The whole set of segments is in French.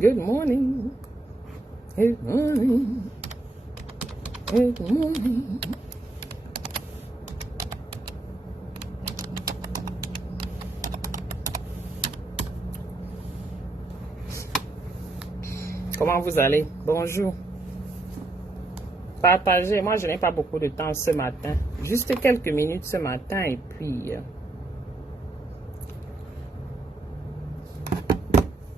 Good morning. Good morning. Good morning. Comment vous allez? Bonjour. Partagez. Moi, je n'ai pas beaucoup de temps ce matin. Juste quelques minutes ce matin et puis...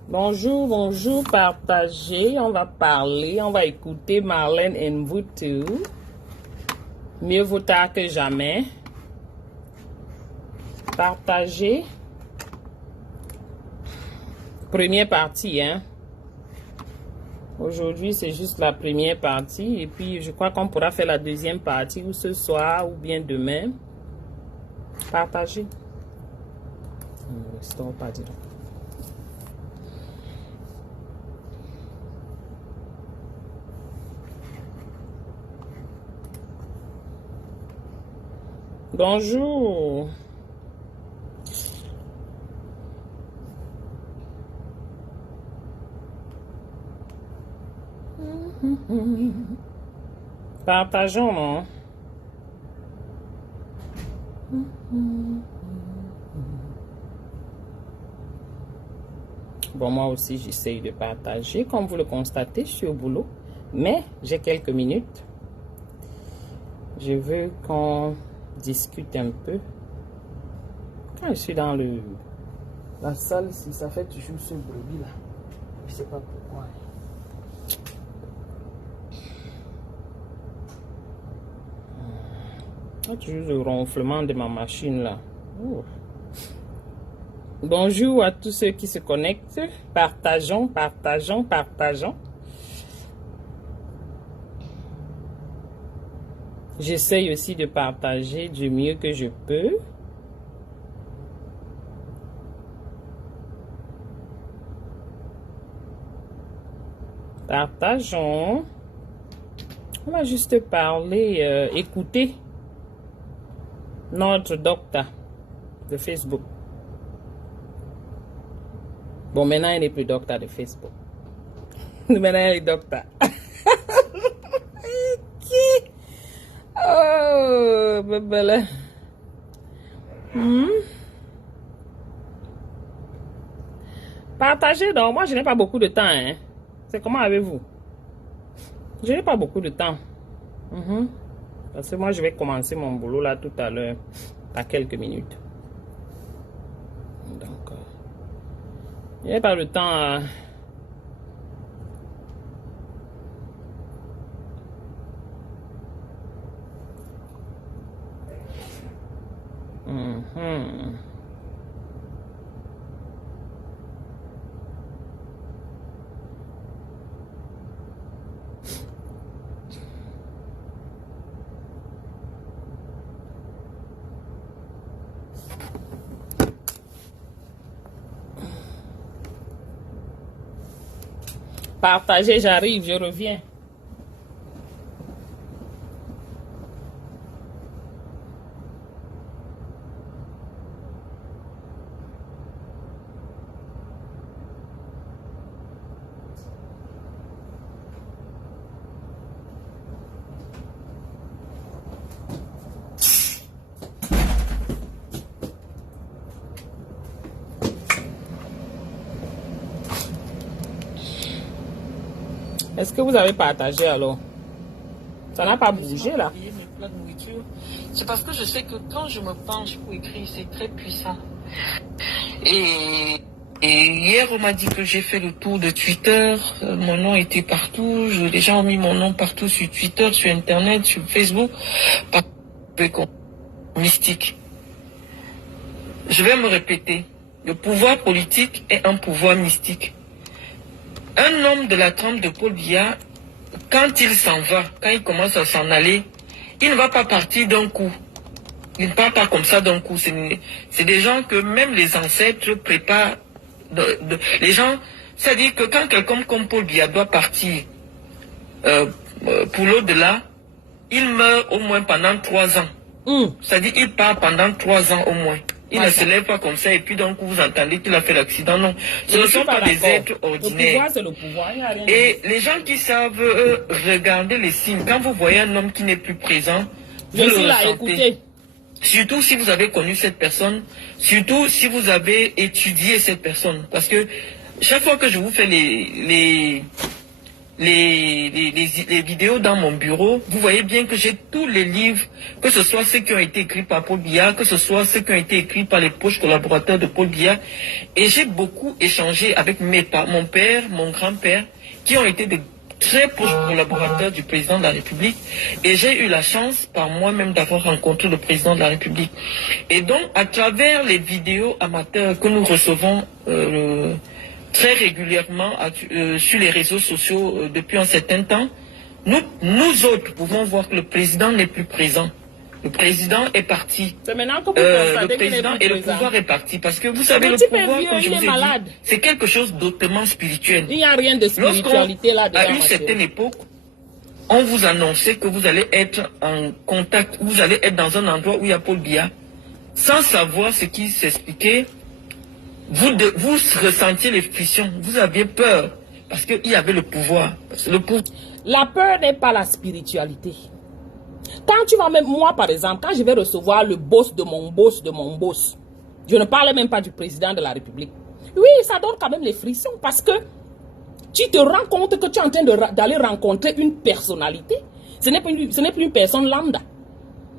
Bonjour, bonjour, partagez. On va parler, on va écouter Marlène Mvutu. Mieux vaut tard que jamais. Partagez. Première partie, hein. Aujourd'hui, c'est juste la première partie. Et puis, je crois qu'on pourra faire la deuxième partie ou ce soir ou bien demain. Partagez. Pas dire. Bonjour. Partageons, non? Bon, moi aussi, j'essaye de partager. Comme vous le constatez, je suis au boulot. Mais j'ai quelques minutes. Je veux qu'on discute un peu. Quand je suis dans la salle, si ça fait toujours ce bruit là. Je sais pas pourquoi. Toujours le ronflement de ma machine là. Oh. Bonjour à tous ceux qui se connectent. Partageons, partageons, partageons. J'essaye aussi de partager du mieux que je peux. Partageons. On va juste parler, écouter notre docteur de Facebook. Bon, maintenant, il n'est plus docteur de Facebook. Maintenant, il est docteur. Oh, bébé là. Partagez donc. Moi, je n'ai pas beaucoup de temps. Hein. C'est comment avez-vous? Je n'ai pas beaucoup de temps. Parce que moi, je vais commencer mon boulot là tout à l'heure. À quelques minutes. Donc, il n'y a pas le temps à... Partagez, j'arrive, je reviens. Est-ce que vous avez partagé alors? Ça n'a pas bougé là? C'est parce que je sais que quand je me penche pour écrire, c'est très puissant. Et hier, on m'a dit que j'ai fait le tour de Twitter. Mon nom était partout. Les gens ont mis mon nom partout sur Twitter, sur Internet, sur Facebook. Mystique. Je vais me répéter. Le pouvoir politique est un pouvoir mystique. Un homme de la trempe de Paul Biya, quand il s'en va, quand il commence à s'en aller, il ne va pas partir d'un coup. Il ne part pas comme ça d'un coup. C'est des gens que même les ancêtres préparent. Les gens, c'est-à-dire que quand quelqu'un comme Paul Biya doit partir pour l'au-delà, il meurt au moins pendant 3 ans. C'est-à-dire qu'il part pendant 3 ans au moins. Il ne se lève pas comme ça et puis donc vous entendez qu'il a fait l'accident. Non, ce ne sont pas des êtres ordinaires. Le pouvoir, c'est le pouvoir. Il y a rien et les gens qui savent regarder les signes, quand vous voyez un homme qui n'est plus présent, vous le ressentez. Surtout si vous avez connu cette personne, surtout si vous avez étudié cette personne. Parce que chaque fois que je vous fais les vidéos dans mon bureau, vous voyez bien que j'ai tous les livres, que ce soit ceux qui ont été écrits par Paul Biya, que ce soit ceux qui ont été écrits par les proches collaborateurs de Paul Biya. Et j'ai beaucoup échangé avec mon père, mon grand-père, qui ont été des très proches collaborateurs du président de la République. Et j'ai eu la chance par moi-même d'avoir rencontré le président de la République. Et donc, à travers les vidéos amateurs que nous recevons très régulièrement sur les réseaux sociaux depuis un certain temps, nous autres pouvons voir que le président n'est plus présent. Le président est parti. C'est maintenant que vous constatez le président et le pouvoir est parti. Parce que vous savez, le pouvoir, comme je vous ai dit, c'est quelque chose d'autrement spirituel. Il n'y a rien de spiritualité là-dedans. À une certaine époque, on vous annonçait que vous allez être en contact, vous allez être dans un endroit où il y a Paul Biya, sans savoir ce qui s'expliquait. Vous ressentiez les frictions, vous aviez peur, parce qu'il y avait le pouvoir. La peur n'est pas la spiritualité. Quand tu vas même, moi par exemple, quand je vais recevoir le boss de mon boss, je ne parle même pas du président de la République. Oui, ça donne quand même les frissons, parce que tu te rends compte que tu es en train d'aller rencontrer une personnalité. Ce n'est plus une personne lambda.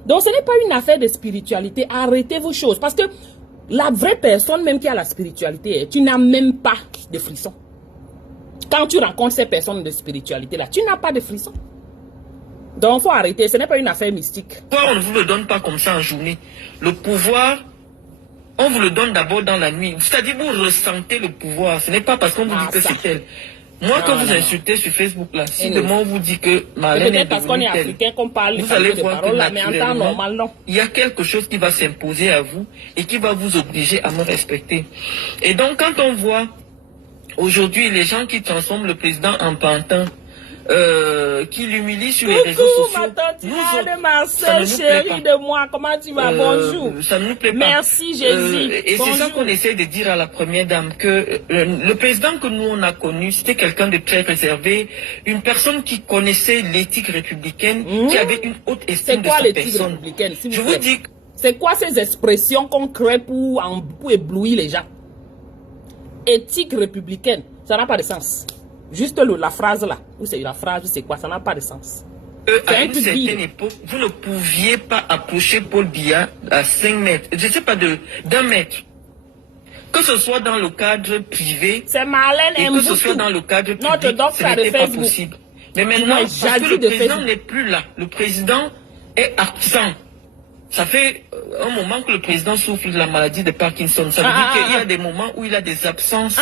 Donc ce n'est pas une affaire de spiritualité. Arrêtez vos choses, parce que la vraie personne même qui a la spiritualité, tu n'as même pas de frissons. Quand tu rencontres ces personnes de spiritualité là, tu n'as pas de frissons. Donc il faut arrêter, ce n'est pas une affaire mystique. Pourquoi on ne vous le donne pas comme ça en journée? Le pouvoir, on vous le donne d'abord dans la nuit. C'est-à-dire vous ressentez le pouvoir. Ce n'est pas parce qu'on vous dit que c'est tel. Moi, quand vous insultez sur Facebook là, si demain on vous dit que Marlène est parce qu'on est africain qu'on parle vous allez voir que là, mais en temps normal, non. Il y a quelque chose qui va s'imposer à vous et qui va vous obliger à me respecter. Et donc quand on voit aujourd'hui les gens qui transforment le président en pantin, qui l'humilie sur les réseaux sociaux. Ma tante de Marseille, chérie de moi, comment tu vas? Bonjour. Ça ne nous plaît pas. Merci Jésus. Et c'est ça qu'on essaie de dire à la première dame, que le président que nous on a connu, c'était quelqu'un de très réservé, une personne qui connaissait l'éthique républicaine, qui avait une haute estime de sa personne. Je vous dis, c'est quoi ces expressions qu'on crée pour éblouir les gens? Éthique républicaine, ça n'a pas de sens. Juste la phrase là, ou c'est la phrase, c'est quoi, ça n'a pas de sens. À une certaine époque, vous ne pouviez pas approcher Paul Biya à 5 mètres, je ne sais pas, d'un mètre. Que ce soit dans le cadre privé, c'est Marlène et que ce soit dans le cadre public, ce n'était pas possible. Mais maintenant, parce que le président n'est plus là, le président est absent. Ça fait un moment que le président souffre de la maladie de Parkinson. Ça veut dire qu'il y a des moments où il a des absences.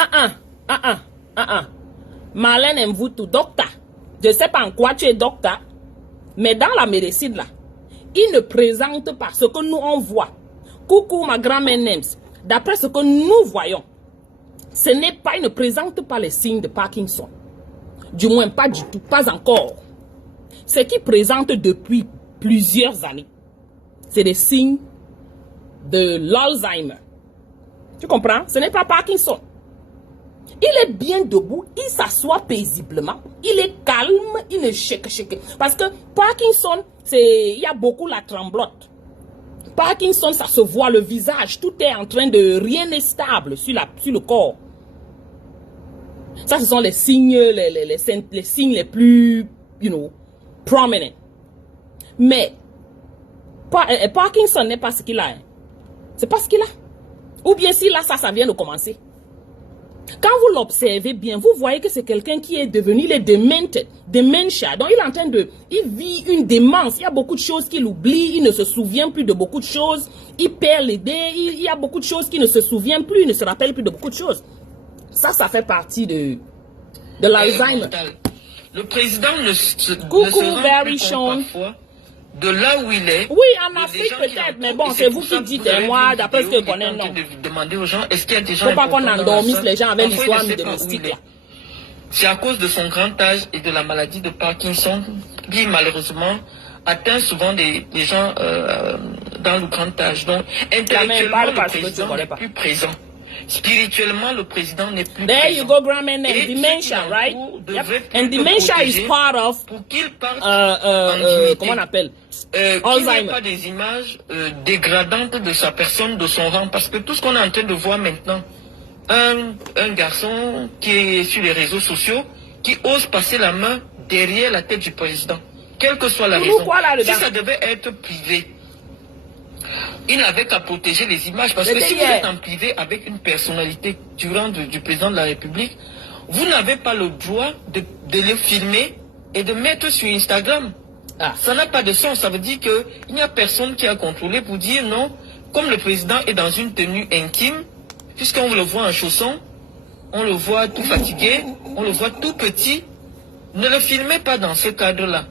Marlène Mvutu, docteur. Je ne sais pas en quoi tu es docteur, mais dans la médecine là, il ne présente pas ce que nous on voit. Coucou ma grand-mère Nems. D'après ce que nous voyons, ce n'est pas, il ne présente pas les signes de Parkinson. Du moins pas du tout, pas encore. Ce qu'il présente depuis plusieurs années, c'est des signes de l'Alzheimer. Tu comprends? Ce n'est pas Parkinson. Il est bien debout, il s'assoit paisiblement, il est calme, il ne shake. Parce que Parkinson, il y a beaucoup la tremblote. Parkinson, ça se voit, le visage, tout est en train de... Rien n'est stable sur le corps. Ça, ce sont les signes, les signes les plus, prominent. Mais, Parkinson n'est pas ce qu'il a. Hein. C'est pas ce qu'il a. Ou bien s'il a ça vient de commencer. Quand vous l'observez bien, vous voyez que c'est quelqu'un qui est devenu, il est dementia. Donc il est en train il vit une démence. Il y a beaucoup de choses qu'il oublie, il ne se souvient plus de beaucoup de choses. Il perd l'idée, il y a beaucoup de choses qu'il ne se souvient plus, il ne se rappelle plus de beaucoup de choses. Ça fait partie de l'Alzheimer. Le président ne se Coucou, Barry Sean. De là où il est. Oui, en Afrique peut-être, mais bon, c'est vous qui dites, moi, d'après ce que je connais, non. Demander aux gens, est-ce qu'il y a des gens. Faut pas qu'on endormisse les gens avec l'histoire domestique. C'est à cause de son grand âge et de la maladie de Parkinson qui malheureusement atteint souvent des gens dans le grand âge. Donc, intellectuellement, le président n'est plus présent. Spirituellement, le président n'est plus There présent. You go, Grandma, and dementia, right? Yep. And dementia is part of, pour qu'il parte comment on appelle? Qu'il n'y ait pas des images dégradantes de sa personne, de son rang, parce que tout ce qu'on est en train de voir maintenant, un garçon qui est sur les réseaux sociaux, qui ose passer la main derrière la tête du président, quelle que soit la raison. Si ça devait être privé, il n'avait qu'à protéger les images, parce que si vous êtes en privé avec une personnalité durant du président de la République, vous n'avez pas le droit de le filmer et de mettre sur Instagram. Ça n'a pas de sens. Ça veut dire qu'il n'y a personne qui a contrôlé pour dire non, comme le président est dans une tenue intime, puisqu'on le voit en chaussons, on le voit tout fatigué, on le voit tout petit, ne le filmez pas dans ce cadre-là.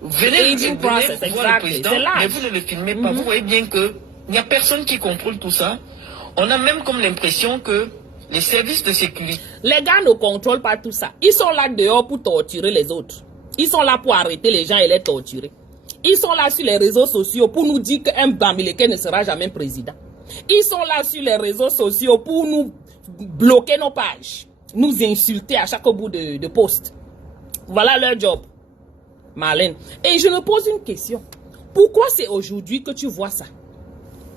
Venez voir le président, mais vous ne le filmez pas. Vous voyez bien qu'il n'y a personne qui contrôle tout ça. On a même comme l'impression que les services de sécurité... Les gars ne contrôlent pas tout ça. Ils sont là dehors pour torturer les autres. Ils sont là pour arrêter les gens et les torturer. Ils sont là sur les réseaux sociaux pour nous dire qu'un Bamileke ne sera jamais président. Ils sont là sur les réseaux sociaux pour nous bloquer nos pages, nous insulter à chaque bout de poste. Voilà leur job. Marlène. Et je me pose une question. Pourquoi c'est aujourd'hui que tu vois ça?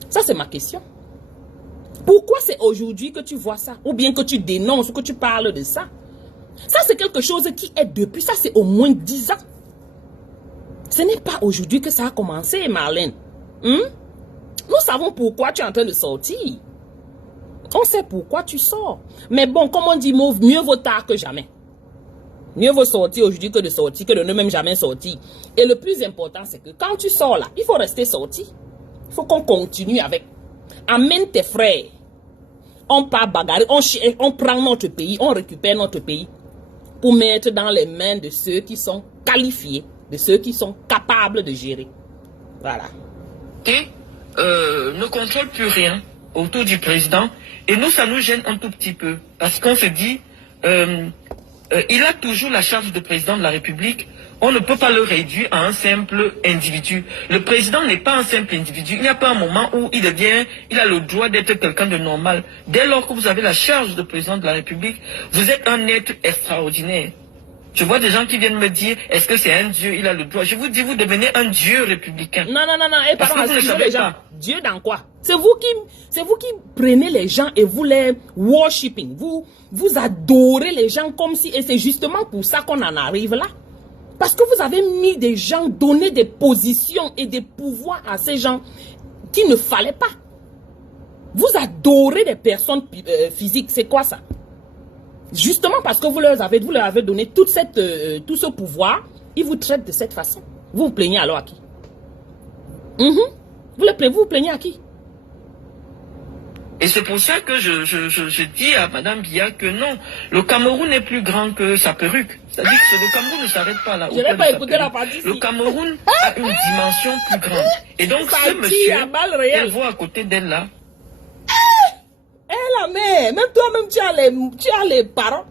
Ça, c'est ma question. Pourquoi c'est aujourd'hui que tu vois ça? Ou bien que tu dénonces, ou que tu parles de ça? Ça, c'est quelque chose qui est depuis, ça, c'est au moins 10 ans. Ce n'est pas aujourd'hui que ça a commencé, Marlène. Nous savons pourquoi tu es en train de sortir. On sait pourquoi tu sors. Mais bon, comme on dit, mieux vaut tard que jamais. Mieux vaut sortir aujourd'hui que de ne même jamais sortir. Et le plus important, c'est que quand tu sors là, il faut rester sorti. Il faut qu'on continue avec. Amène tes frères. On part bagarrer, on prend notre pays, on récupère notre pays pour mettre dans les mains de ceux qui sont qualifiés, de ceux qui sont capables de gérer. Voilà. Ne contrôle plus rien autour du président. Et nous, ça nous gêne un tout petit peu. Parce qu'on se dit... il a toujours la charge de président de la République. On ne peut pas le réduire à un simple individu. Le président n'est pas un simple individu. Il n'y a pas un moment où il a le droit d'être quelqu'un de normal. Dès lors que vous avez la charge de président de la République, vous êtes un être extraordinaire. Je vois des gens qui viennent me dire, est-ce que c'est un dieu, il a le droit. Je vous dis, vous devenez un dieu républicain. Non. Et parce que vous ne savez pas. Dieu dans quoi? C'est vous qui prenez les gens et vous les worshipping. Vous adorez les gens comme si, et c'est justement pour ça qu'on en arrive là. Parce que vous avez mis des gens, donné des positions et des pouvoirs à ces gens qui ne fallait pas. Vous adorez des personnes physiques, c'est quoi ça? Justement parce que vous leur avez donné tout ce pouvoir, ils vous traitent de cette façon. Vous vous plaignez alors à qui? Vous vous plaignez à qui? Et c'est pour ça que je dis à Madame Biya que non, le Cameroun n'est plus grand que sa perruque. C'est-à-dire que le Cameroun ne s'arrête pas là. Je n'ai pas écouté la partie. Le Cameroun a une dimension plus grande. Et donc ce monsieur, elle voit à côté d'elle là. La mère, même toi-même tu as les parents.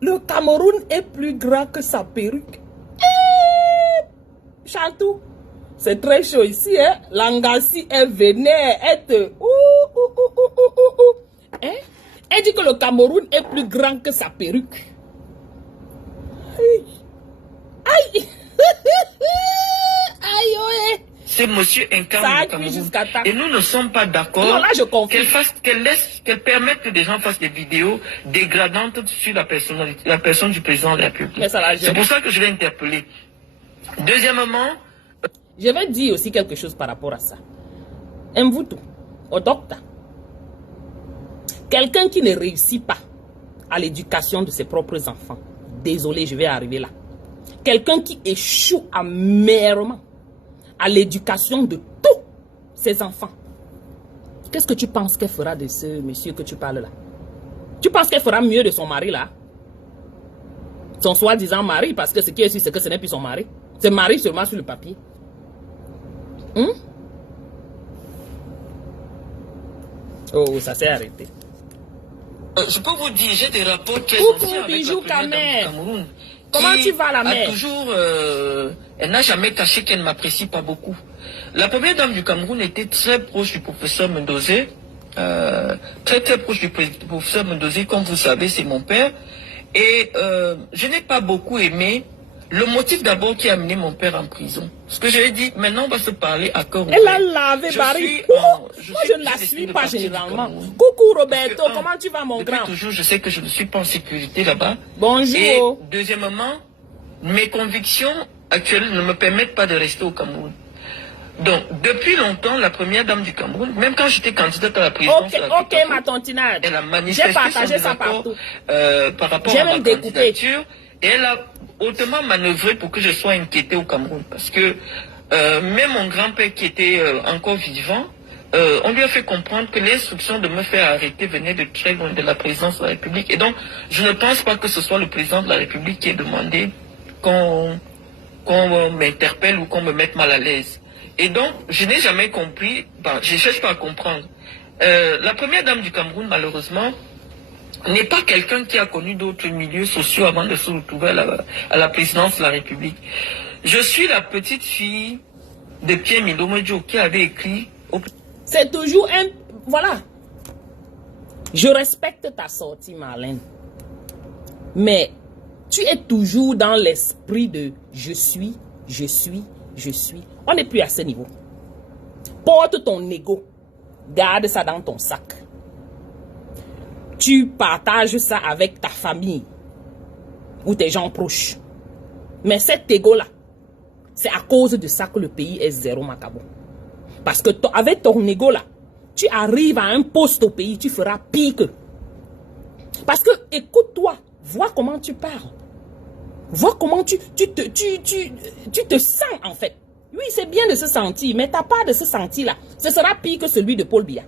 Le Cameroun est plus grand que sa perruque. Chantou, c'est très chaud ici, hein. Langassi est vénère, elle te... Hein? Elle dit que le Cameroun est plus grand que sa perruque. Aïe. Aïe. Ce monsieur incarne le Cameroun. Et nous ne sommes pas d'accord qu'elle permette que des gens fassent des vidéos dégradantes sur la personne du président de la République. C'est pour ça que je l'ai interpellé. Deuxièmement... Je vais dire aussi quelque chose par rapport à ça. Mvutu, au docteur. Quelqu'un qui ne réussit pas à l'éducation de ses propres enfants. Désolé, je vais arriver là. Quelqu'un qui échoue amèrement à l'éducation de tous ses enfants. Qu'est-ce que tu penses qu'elle fera de ce monsieur que tu parles là? Tu penses qu'elle fera mieux de son mari là? Son soi-disant mari, parce que ce qui est sûr, c'est que ce n'est plus son mari. C'est mari seulement sur le papier. Oh, ça s'est arrêté. Je peux vous dire, j'ai des rapports très anciens avec la première dame du Cameroun. Comment tu vas, la mère? Elle n'a jamais caché qu'elle ne m'apprécie pas beaucoup. La première dame du Cameroun était très proche du professeur Mendozé, très très proche du professeur Mendozé, comme vous savez, c'est mon père. Et je n'ai pas beaucoup aimé le motif d'abord qui a amené mon père en prison. Ce que j'ai dit, maintenant on va se parler à cœur ouvert. Elle a lavé Barry. Moi, je ne la suis pas généralement. Coucou Roberto, comment tu vas mon grand? Toujours, je sais que je ne suis pas en sécurité là-bas. Bonjour. Et deuxièmement, mes convictions actuelles ne me permettent pas de rester au Cameroun. Donc, depuis longtemps, la première dame du Cameroun, même quand j'étais candidate à la présidence, ok, ma tontinade. Elle a manifesté j'ai partagé son ça désaccord, partout. Par rapport à ma candidature, et elle a hautement manœuvré pour que je sois inquiété au Cameroun. Parce que même mon grand-père qui était encore vivant, on lui a fait comprendre que l'instruction de me faire arrêter venait de très loin de la présidence de la République. Et donc, je ne pense pas que ce soit le président de la République qui ait demandé qu'on m'interpelle ou qu'on me mette mal à l'aise. Et donc, je n'ai jamais compris, je ne cherche pas à comprendre. La première dame du Cameroun, malheureusement, n'est pas quelqu'un qui a connu d'autres milieux sociaux avant de se retrouver à la présidence de la République. Je suis la petite fille de Pierre Milomojo qui avait écrit... C'est toujours un... Voilà. Je respecte ta sortie, Marlène. Mais tu es toujours dans l'esprit de je suis. On n'est plus à ce niveau. Porte ton ego. Garde ça dans ton sac. Tu partages ça avec ta famille ou tes gens proches. Mais cet ego-là, c'est à cause de ça que le pays est zéro macabo. Parce que avec ton ego-là, tu arrives à un poste au pays, tu feras pire que. Parce que, écoute-toi, vois comment tu parles. Vois comment tu te sens en fait. Oui, c'est bien de se sentir, mais ta part de se sentir-là, ce sera pire que celui de Paul Biya.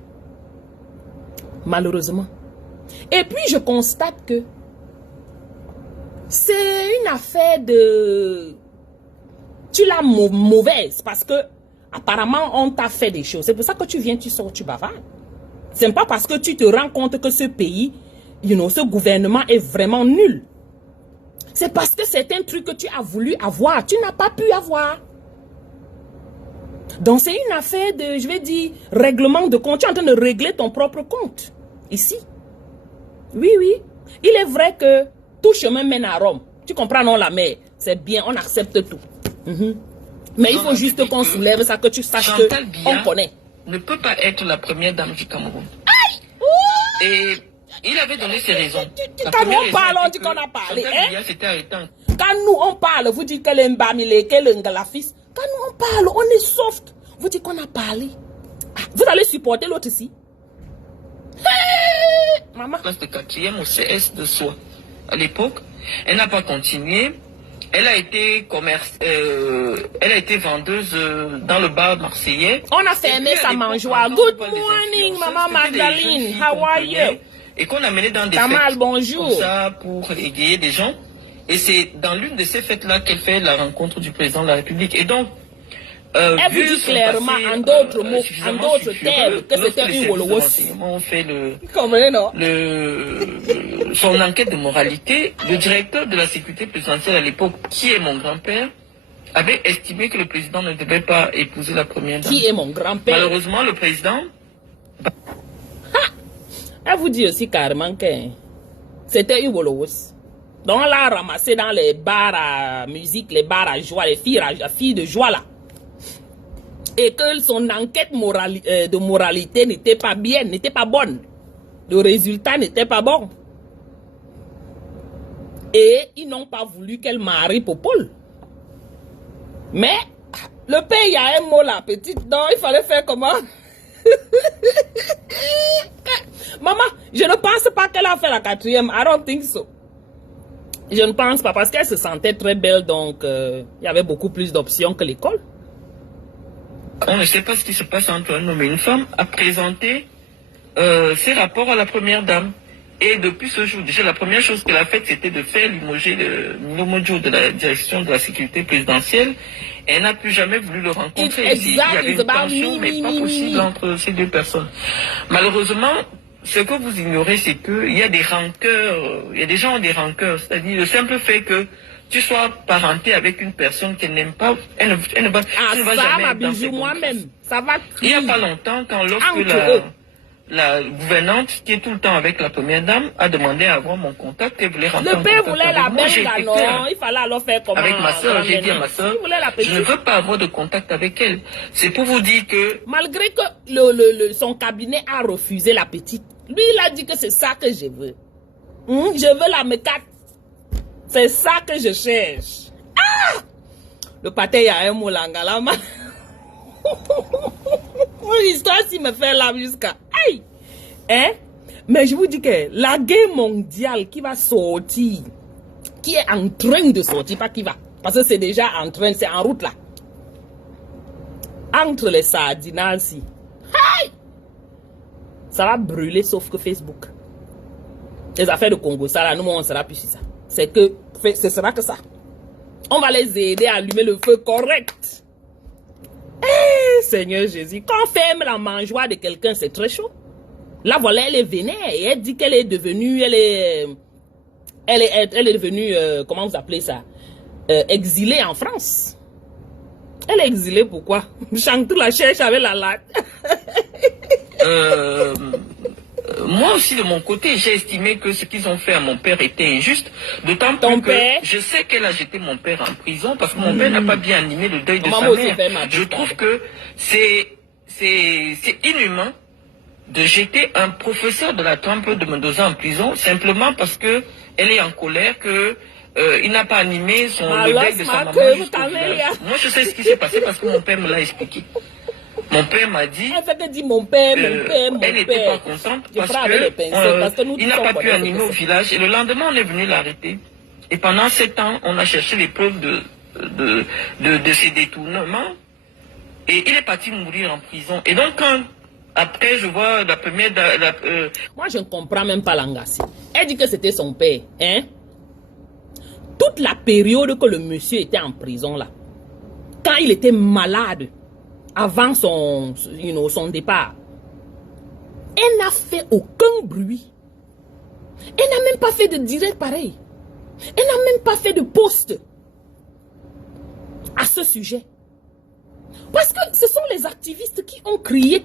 Malheureusement. Et puis, je constate que c'est une affaire de... Tu l'as mauvaise parce que apparemment, on t'a fait des choses. C'est pour ça que tu viens, tu sors, tu bavardes. C'est pas parce que tu te rends compte que ce pays, ce gouvernement est vraiment nul. C'est parce que c'est un truc que tu as voulu avoir. Tu n'as pas pu avoir. Donc, c'est une affaire de, je vais dire, règlement de compte. Tu es en train de régler ton propre compte. Ici. Oui. Il est vrai que tout chemin mène à Rome. Tu comprends, non, la mer. C'est bien, on accepte tout. Mais il faut juste qu'on soulève ça, que tu saches que on connaît. Ne peut pas être la première dame du Cameroun. Et il avait donné ses raisons. Quand nous on parle, on dit qu'on a parlé. Hein? Quand nous on parle, vous dites que l'embamilé, que l'engalafis. Quand nous on parle, on est soft. Vous dites qu'on a parlé. Vous allez supporter l'autre ici. Maman. Classe de 4e au CS de soi. À l'époque, elle n'a pas continué. Elle a été vendeuse dans le bar marseillais. On a fermé sa mangeoire. Good morning, maman Magdalene. How are you? Et qu'on a mené dans des fêtes bonjour. Comme ça pour égayer des gens. Et c'est dans l'une de ces fêtes-là qu'elle fait la rencontre du président de la République. Et donc, elle vous dit clairement, en d'autres mots, en d'autres termes, que c'était une Wolowos. On fait son enquête de moralité. Le directeur de la sécurité présidentielle à l'époque, qui est mon grand-père, avait estimé que le président ne devait pas épouser la première dame. Qui est mon grand-père? Malheureusement, le président... Elle vous dit aussi carrément que c'était une Wolowos. Donc, on l'a ramassé dans les bars à musique, les bars à joie, les filles de joie là. Et que son enquête de moralité n'était pas bien, n'était pas bonne. Le résultat n'était pas bon. Et ils n'ont pas voulu qu'elle marie Popol. Mais le pays a un mot là, petite. Donc il fallait faire comment? Maman, je ne pense pas qu'elle a fait la 4e. I don't think so. Je ne pense pas parce qu'elle se sentait très belle. Donc il y avait beaucoup plus d'options que l'école. On ne sait pas ce qui se passe entre un homme et une femme, a présenté ses rapports à la première dame. Et depuis ce jour, déjà la première chose qu'elle a faite, c'était de faire limoger le Milomojo de la direction de la sécurité présidentielle. Elle n'a plus jamais voulu le rencontrer. Il y avait une tension, mais pas possible entre ces deux personnes. Malheureusement, ce que vous ignorez, c'est qu'il y a des rancœurs, il y a des gens qui ont des rancœurs. C'est-à-dire le simple fait que tu sois parenté avec une personne qu'elle n'aime pas, elle ne va Ah, jamais ça, être ma dans bijou, ses bonnes moi-même. grâces. Ça va Il n'y a crier. pas longtemps, quand lorsque Entre eux. la gouvernante, qui est tout le temps avec la première dame, a demandé à avoir mon contact, elle voulait rentrer en Le père contact voulait avec la moi. J'ai benga, été non. clair. Il fallait alors faire comment? Avec ma soeur, j'ai dit à ma soeur, Il voulait la je ne petite. veux pas avoir de contact avec elle. C'est pour vous dire que Malgré que son cabinet a refusé la petite, lui, il a dit que c'est ça que je veux. Je veux la mécate. C'est ça que je cherche. Ah! Le pâté, il y a un mot langalama. L'histoire, s'il me fait là jusqu'à... Aïe! Hein? Mais je vous dis que la guerre mondiale qui va sortir, qui est en train de sortir, pas qui va, parce que c'est déjà en train, c'est en route là. Entre les sardines ici, ça va brûler sauf que Facebook. Les affaires de Congo, ça là, nous on sera plus sur ça. C'est que, ce sera que ça. On va les aider à allumer le feu correct. Eh, Seigneur Jésus, quand on ferme la mangeoire de quelqu'un, c'est très chaud. Là, voilà, elle est vénère et elle dit qu'elle est devenue, elle est devenue, comment vous appelez ça, exilée en France. Elle est exilée pourquoi? Chantou la cherche avec la latte. moi aussi, de mon côté, j'ai estimé que ce qu'ils ont fait à mon père était injuste. D'autant Ton plus que père? je sais qu'elle a jeté mon père en prison parce que mon père n'a pas bien animé le deuil de Maman sa aussi mère. fait ma Je bouche, trouve que c'est inhumain de jeter un professeur de la trempe de Mendoza en prison simplement parce que elle est en colère que il n'a pas animé le deuil de sa maman jusqu'au village. Moi, je sais ce qui s'est passé parce que mon père me l'a expliqué. Mon père m'a dit. Elle fait que dit mon père, mon elle n'était pas contente parce que nous il n'a pas pu animer au village. Et le lendemain, on est venu l'arrêter. Et pendant 7 ans, on a cherché les preuves de ces détournements. Et il est parti mourir en prison. Et donc, quand après, je vois la première... Moi, je ne comprends même pas Langassi. Elle dit que c'était son père. Hein? Toute la période que le monsieur était en prison, là, quand il était malade, avant son départ, elle n'a fait aucun bruit. Elle n'a même pas fait de direct pareil. Elle n'a même pas fait de post à ce sujet. Parce que ce sont les activistes qui ont crié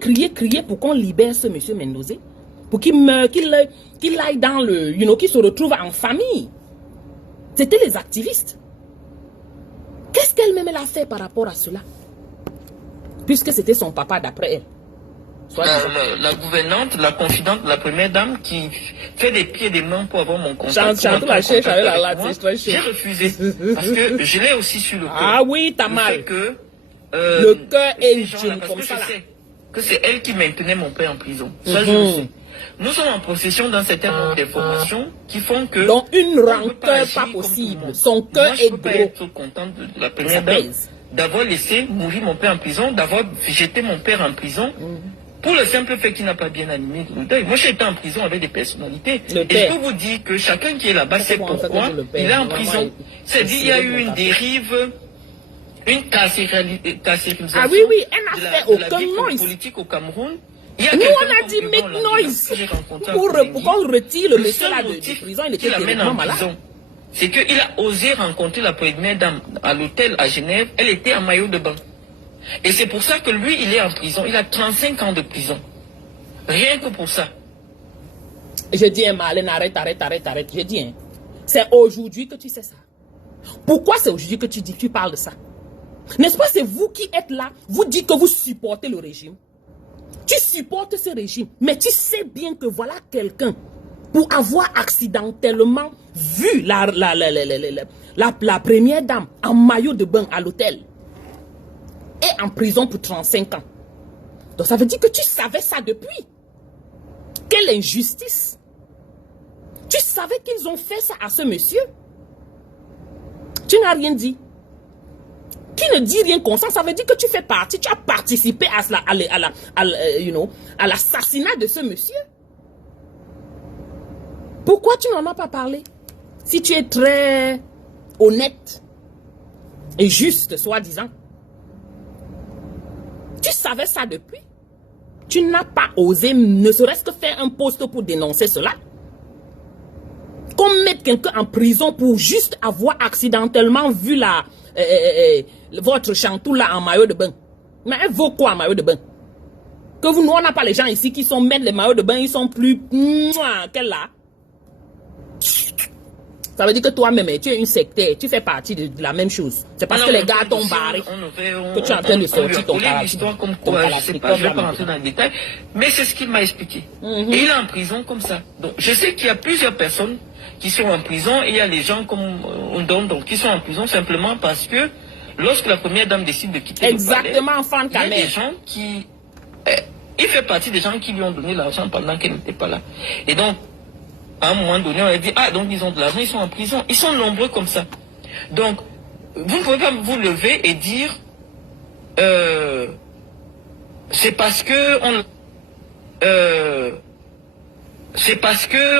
pour qu'on libère ce monsieur Mendoza. Pour qu'il meure, qu'il aille dans le... qu'il se retrouve en famille. C'était les activistes. Qu'est-ce qu'elle-même a fait par rapport à cela? Puisque c'était son papa d'après elle. La gouvernante, la confidente de la première dame qui fait des pieds et des mains pour avoir mon contact. J'ai refusé. Parce que je l'ai aussi sur le cœur. Ah oui, t'as mal. Le cœur est jeune comme ça. Que c'est elle qui maintenait mon père en prison. Ça, je le sais. Nous sommes en possession d'un certain nombre d'informations qui font que... Donc une rancœur pas possible. Son cœur est gros. Je ne peux pas être content de la première dame d'avoir laissé mourir mon père en prison, d'avoir jeté mon père en prison, pour le simple fait qu'il n'a pas bien animé le deuil. Moi, j'étais en prison avec des personnalités. Et je peux vous dire que chacun qui est là-bas sait pourquoi il est en prison. C'est-à-dire qu'il y a eu une dérive, une carcéralisation. Ah oui, oui, elle n'a fait aucun noise. Politique au Cameroun. Nous, on a dit make noise pour qu'on retire le monsieur là de prison. Il était terriblement malade. C'est qu'il a osé rencontrer la première dame à l'hôtel à Genève. Elle était en maillot de bain. Et c'est pour ça que lui, il est en prison. Il a 35 ans de prison. Rien que pour ça. Je dis, Marlène, arrête. Je dis, c'est aujourd'hui que tu sais ça. Pourquoi c'est aujourd'hui que tu parles de ça? N'est-ce pas, c'est vous qui êtes là, vous dites que vous supportez le régime. Tu supportes ce régime, mais tu sais bien que voilà quelqu'un, pour avoir accidentellement vu la première dame en maillot de bain à l'hôtel, et en prison pour 35 ans. Donc ça veut dire que tu savais ça depuis. Quelle injustice. Tu savais qu'ils ont fait ça à ce monsieur. Tu n'as rien dit. Qui ne dit rien consent, ça veut dire que tu fais partie, tu as participé à l'assassinat de ce monsieur. Pourquoi tu n'en as pas parlé? Si tu es très honnête et juste, soi-disant. Tu savais ça depuis. Tu n'as pas osé, ne serait-ce que faire un post pour dénoncer cela. Qu'on vont mettre quelqu'un en prison pour juste avoir accidentellement vu votre chantou là en maillot de bain. Mais elle vaut quoi en maillot de bain? Que vous, nous, on n'a pas les gens ici qui sont mettre les maillots de bain, ils sont plus... Quelle là? Ça veut dire que toi-même, tu es une sectaire, tu fais partie de la même chose. C'est parce que les gars t'ont barré que tu es en train de sortir ton l'histoire comme quoi, je sais pas, je vais pas rentrer dans le détail, mais c'est ce qu'il m'a expliqué. Et il est en prison comme ça. Donc, je sais qu'il y a plusieurs personnes qui sont en prison, et il y a les gens comme donc, qui sont en prison simplement parce que lorsque la première dame décide de quitter le palais, il y a des gens qui... il fait partie des gens qui lui ont donné l'argent pendant qu'elle n'était pas là. Et donc, à un moment donné, on a dit, ah, donc ils ont de l'argent, ils sont en prison. Ils sont nombreux comme ça. Donc, vous ne pouvez pas vous lever et dire, c'est parce que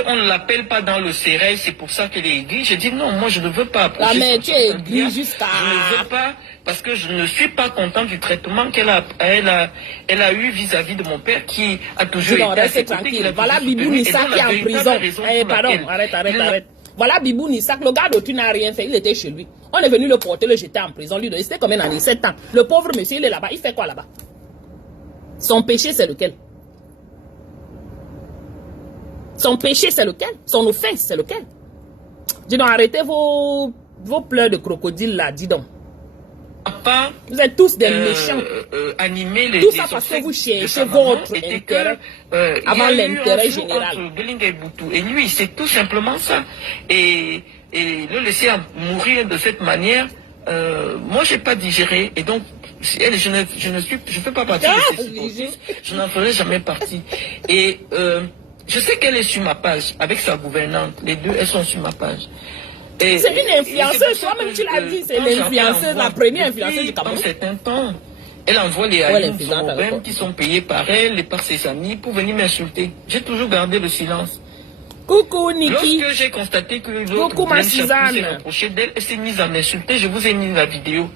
on ne l'appelle pas dans le sérail, c'est pour ça qu'elle est aigrie. J'ai dit non, moi je ne veux pas approcher. Ah, mais tu es aigrie jusqu'à... Je ne veux pas, parce que je ne suis pas content du traitement qu'elle a eu vis-à-vis de mon père qui a toujours été assez tranquille. Voilà Bibou Nissa qui est en prison. Pardon, arrête. Voilà Bibou Nissa, le gars tu n'as rien fait, il était chez lui. On est venu le porter, le jeter en prison. Lui, c'était combien d'années? 7 ans. Le pauvre monsieur, il est là-bas. Il fait quoi là-bas? Son péché, c'est lequel? Son péché, c'est lequel? Son offense, c'est lequel? Dis donc, arrêtez vos pleurs de crocodile là, dis donc. Vous êtes tous des méchants. Tout ça parce que vous cherchez votre intérêt avant l'intérêt général. Et lui, c'est tout simplement ça. Et le laisser mourir de cette manière, moi, j'ai pas digéré. Et donc, je ne fais pas partie de ces psychoses. Je n'en ferai jamais partie. Et je sais qu'elle est sur ma page, avec sa gouvernante. Les deux, elles sont sur ma page. C'est une influenceuse, toi-même tu l'as dit, c'est l'influenceuse, la première influenceuse du Cameroun. Dans certains temps, elle envoie les amis qui sont payés par elle et par ses amis pour venir m'insulter. J'ai toujours gardé le silence. Coucou Niki. Lorsque j'ai constaté que l'autre s'est rapproché d'elle, elle s'est mise à m'insulter, je vous ai mis la vidéo.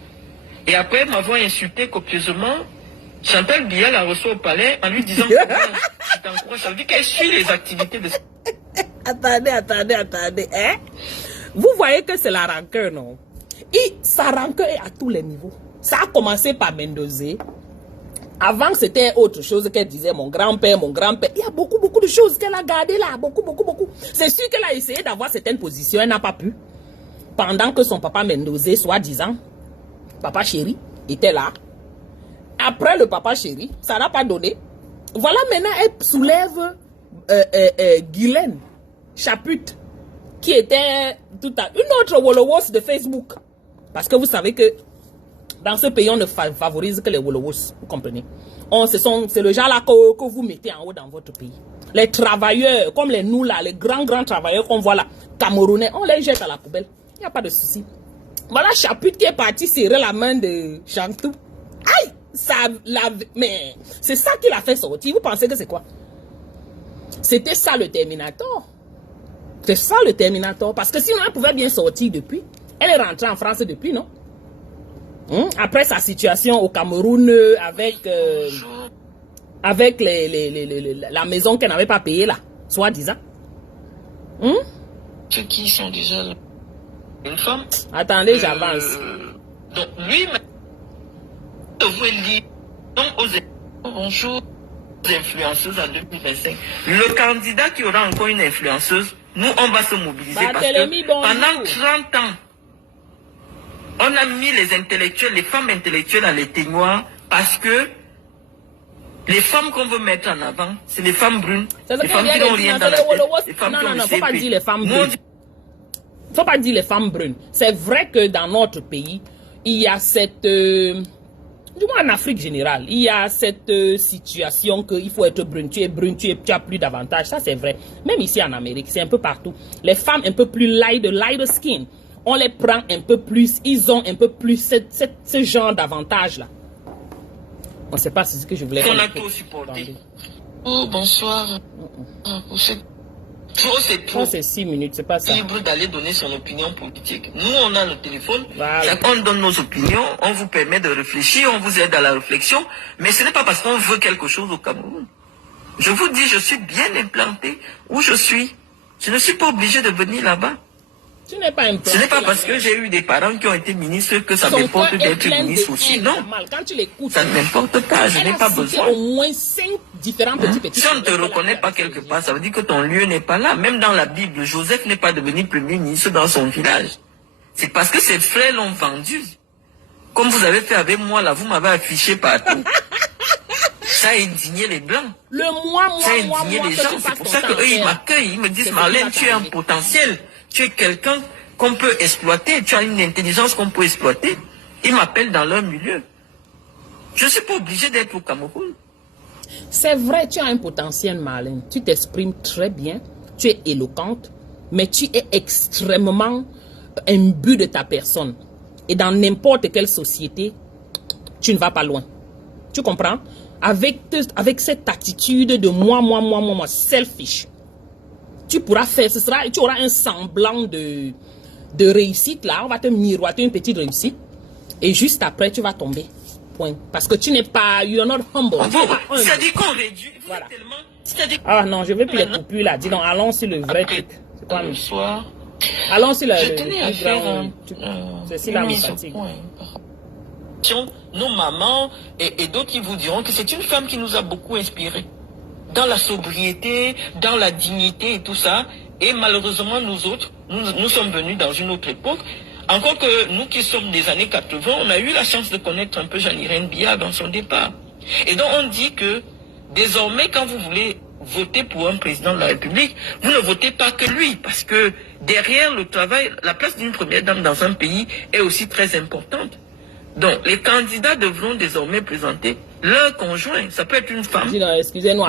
Et après m'avoir insulté copieusement, Chantal Biya la reçoit au palais en lui disant que je t'encourage, ça veut dire qu'elle suit les activités de... Attendez, hein? Vous voyez que c'est la rancœur, non? Et sa rancœur est à tous les niveaux. Ça a commencé par Mendoza. Avant, c'était autre chose qu'elle disait, mon grand-père. Il y a beaucoup de choses qu'elle a gardées là, beaucoup. C'est sûr qu'elle a essayé d'avoir certaines positions, elle n'a pas pu. Pendant que son papa Mendoza, soi-disant, papa chéri, était là. Après le papa chéri, ça n'a pas donné. Voilà, maintenant, elle soulève Guylaine Chaput, qui était une autre Wolowos de Facebook. Parce que vous savez que dans ce pays, on ne favorise que les Wolowos, vous comprenez? C'est le genre là que vous mettez en haut dans votre pays. Les travailleurs, comme nous là, les grands travailleurs qu'on voit là, Camerounais, on les jette à la poubelle. Il n'y a pas de souci. Voilà Chaput qui est parti serrer la main de Chantou. Aïe! Mais c'est ça qui l'a fait sortir. Vous pensez que c'est quoi? C'était ça le Terminator. C'est ça le Terminator. Parce que sinon, elle pouvait bien sortir depuis. Elle est rentrée en France depuis, non? Après sa situation au Cameroun avec la maison qu'elle n'avait pas payée là, soi-disant. Ceux qui sont déjà une femme. Attendez, j'avance. Donc lui, vous dit bonjour aux influenceuses en 2025. Le candidat qui aura encore une influenceuse, nous on va se mobiliser parce que pendant 30 ans, on a mis les intellectuels, les femmes intellectuelles à l'éteignoir parce que les femmes qu'on veut mettre en avant, c'est les femmes brunes, les femmes qui n'ont rien dans la tête, les femmes qui ont le faut pas dire les femmes brunes. Faut pas dire les femmes brunes. C'est vrai que dans notre pays, il y a cette... du moins en Afrique générale, il y a cette situation qu'il faut être brune. Tu es brune, tu as plus d'avantages. Ça, c'est vrai. Même ici en Amérique, c'est un peu partout. Les femmes un peu plus light skin, on les prend un peu plus. Ils ont un peu plus ce genre d'avantages-là. On ne sait pas ce que je voulais dire. On a tout supporté. Oh, bonsoir. C'est 6 minutes, c'est pas ça. Libre d'aller donner son opinion politique. Nous, on a le téléphone. Voilà. On donne nos opinions, on vous permet de réfléchir, on vous aide à la réflexion. Mais ce n'est pas parce qu'on veut quelque chose au Cameroun. Je vous dis, je suis bien implanté où je suis. Je ne suis pas obligé de venir là-bas. Tu n'es pas Ce n'est pas parce que j'ai eu des parents qui ont été ministres que ça m'importe d'être ministre aussi. Non, quand tu l'écoutes, ça ne m'importe pas. Je n'ai pas besoin. Au moins 5 différents petits. Si on ne te reconnaît pas quelque part, ça veut dire que ton lieu n'est pas là. Même dans la Bible, Joseph n'est pas devenu premier ministre dans son village. C'est parce que ses frères l'ont vendu. Comme vous avez fait avec moi, là, vous m'avez affiché partout. Ça a indigné les Blancs. Ça a indigné les gens. C'est pour ça qu'eux, ils m'accueillent. Ils me disent, Marlène, tu es un potentiel. Tu es quelqu'un qu'on peut exploiter. Tu as une intelligence qu'on peut exploiter. Ils m'appellent dans leur milieu. Je ne suis pas obligé d'être au Cameroun. C'est vrai, tu as un potentiel, Marlène. Tu t'exprimes très bien. Tu es éloquente. Mais tu es extrêmement imbu de ta personne. Et dans n'importe quelle société, tu ne vas pas loin. Tu comprends? Avec cette attitude de moi, selfish, tu pourras faire, tu auras un semblant de réussite là. On va te miroiter une petite réussite. Et juste après, tu vas tomber. Point. Parce que tu n'es pas, you're not humble. C'est-à-dire qu'on réduit. Voilà. Ah non, je ne veux plus les coupures là. Dis donc, allons sur le vrai truc. C'est quoi le soir? Allons sur Je tenais à faire une mise au point. Nos mamans et d'autres qui vous diront que c'est une femme qui nous a beaucoup inspirés. Dans la sobriété, dans la dignité et tout ça. Et malheureusement, nous autres, nous sommes venus dans une autre époque. Encore que nous qui sommes des années 80, on a eu la chance de connaître un peu Jean-Irène Billard dans son départ. Et donc on dit que désormais, quand vous voulez voter pour un président de la République, vous ne votez pas que lui, parce que derrière le travail, la place d'une première dame dans un pays est aussi très importante. Donc, les candidats devront désormais présenter leur conjoint. Ça peut être une femme. Excusez-nous.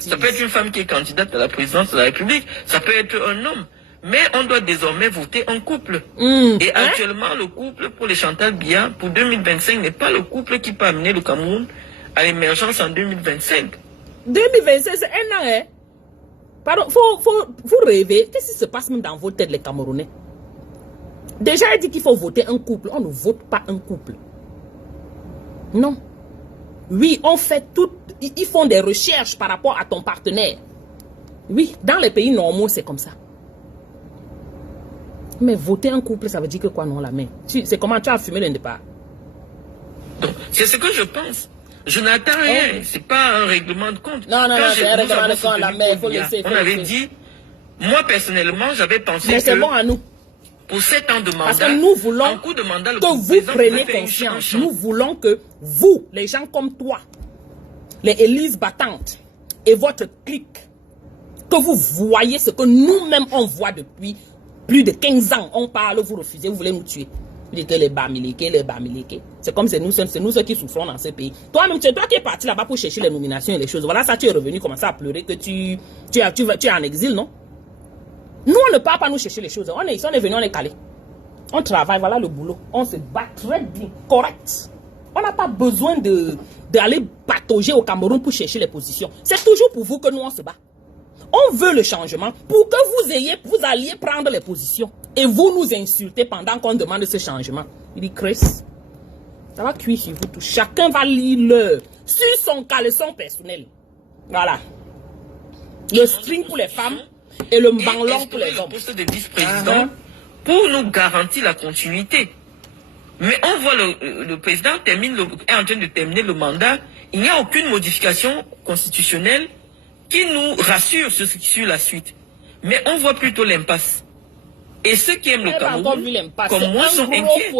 Ça peut être une femme qui est candidate à la présidence de la République. Ça peut être un homme. Mais on doit désormais voter en couple. Et actuellement, le couple pour les Chantal Biya, pour 2025, n'est pas le couple qui peut amener le Cameroun à l'émergence en 2025. 2025, c'est un an, hein? Pardon, faut rêver. Qu'est-ce qui se passe même dans vos têtes, les Camerounais? Déjà, il dit qu'il faut voter un couple. On ne vote pas un couple. Non. Oui, on fait tout. Ils font des recherches par rapport à ton partenaire. Oui, dans les pays normaux, c'est comme ça. Mais voter un couple, ça veut dire que quoi, non, la main? C'est comment tu as fumé le départ? C'est ce que je pense. Je n'attends rien. C'est pas un règlement de compte. Non, c'est un règlement de compte, la main. Il faut laisser. On avait dit, moi personnellement, j'avais pensé mais c'est bon à nous. Pour 7 ans de mandat, parce que nous voulons coup de mandat, que vous preniez conscience. Nous voulons que vous, les gens comme toi, les Élises battantes et votre clique, que vous voyez ce que nous-mêmes on voit depuis plus de 15 ans. On parle, vous refusez, vous voulez nous tuer. Vous dites que les Bamileke. C'est comme c'est nous ceux qui souffrons dans ce pays. Toi-même, c'est toi qui es parti là-bas pour chercher les nominations et les choses. Voilà, ça, tu es revenu commencer à pleurer que tu es en exil, non? Nous, on ne part pas nous chercher les choses. On est venu, on est calé. On travaille, voilà le boulot. On se bat très bien, correct. On n'a pas besoin d'aller patauger au Cameroun pour chercher les positions. C'est toujours pour vous que nous, on se bat. On veut le changement pour que vous alliez prendre les positions. Et vous nous insultez pendant qu'on demande ce changement. Il dit, Chris, ça va cuire sur vous tous. Chacun va lire sur son caleçon personnel. Voilà. Le string pour les femmes. Et le banlon pour les hommes. Poste de vice-président pour nous garantir la continuité. Mais on voit le président est en train de terminer le mandat. Il n'y a aucune modification constitutionnelle qui nous rassure sur la suite. Mais on voit plutôt l'impasse. Et ceux qui aiment le Cameroun, comme moi, sont inquiets.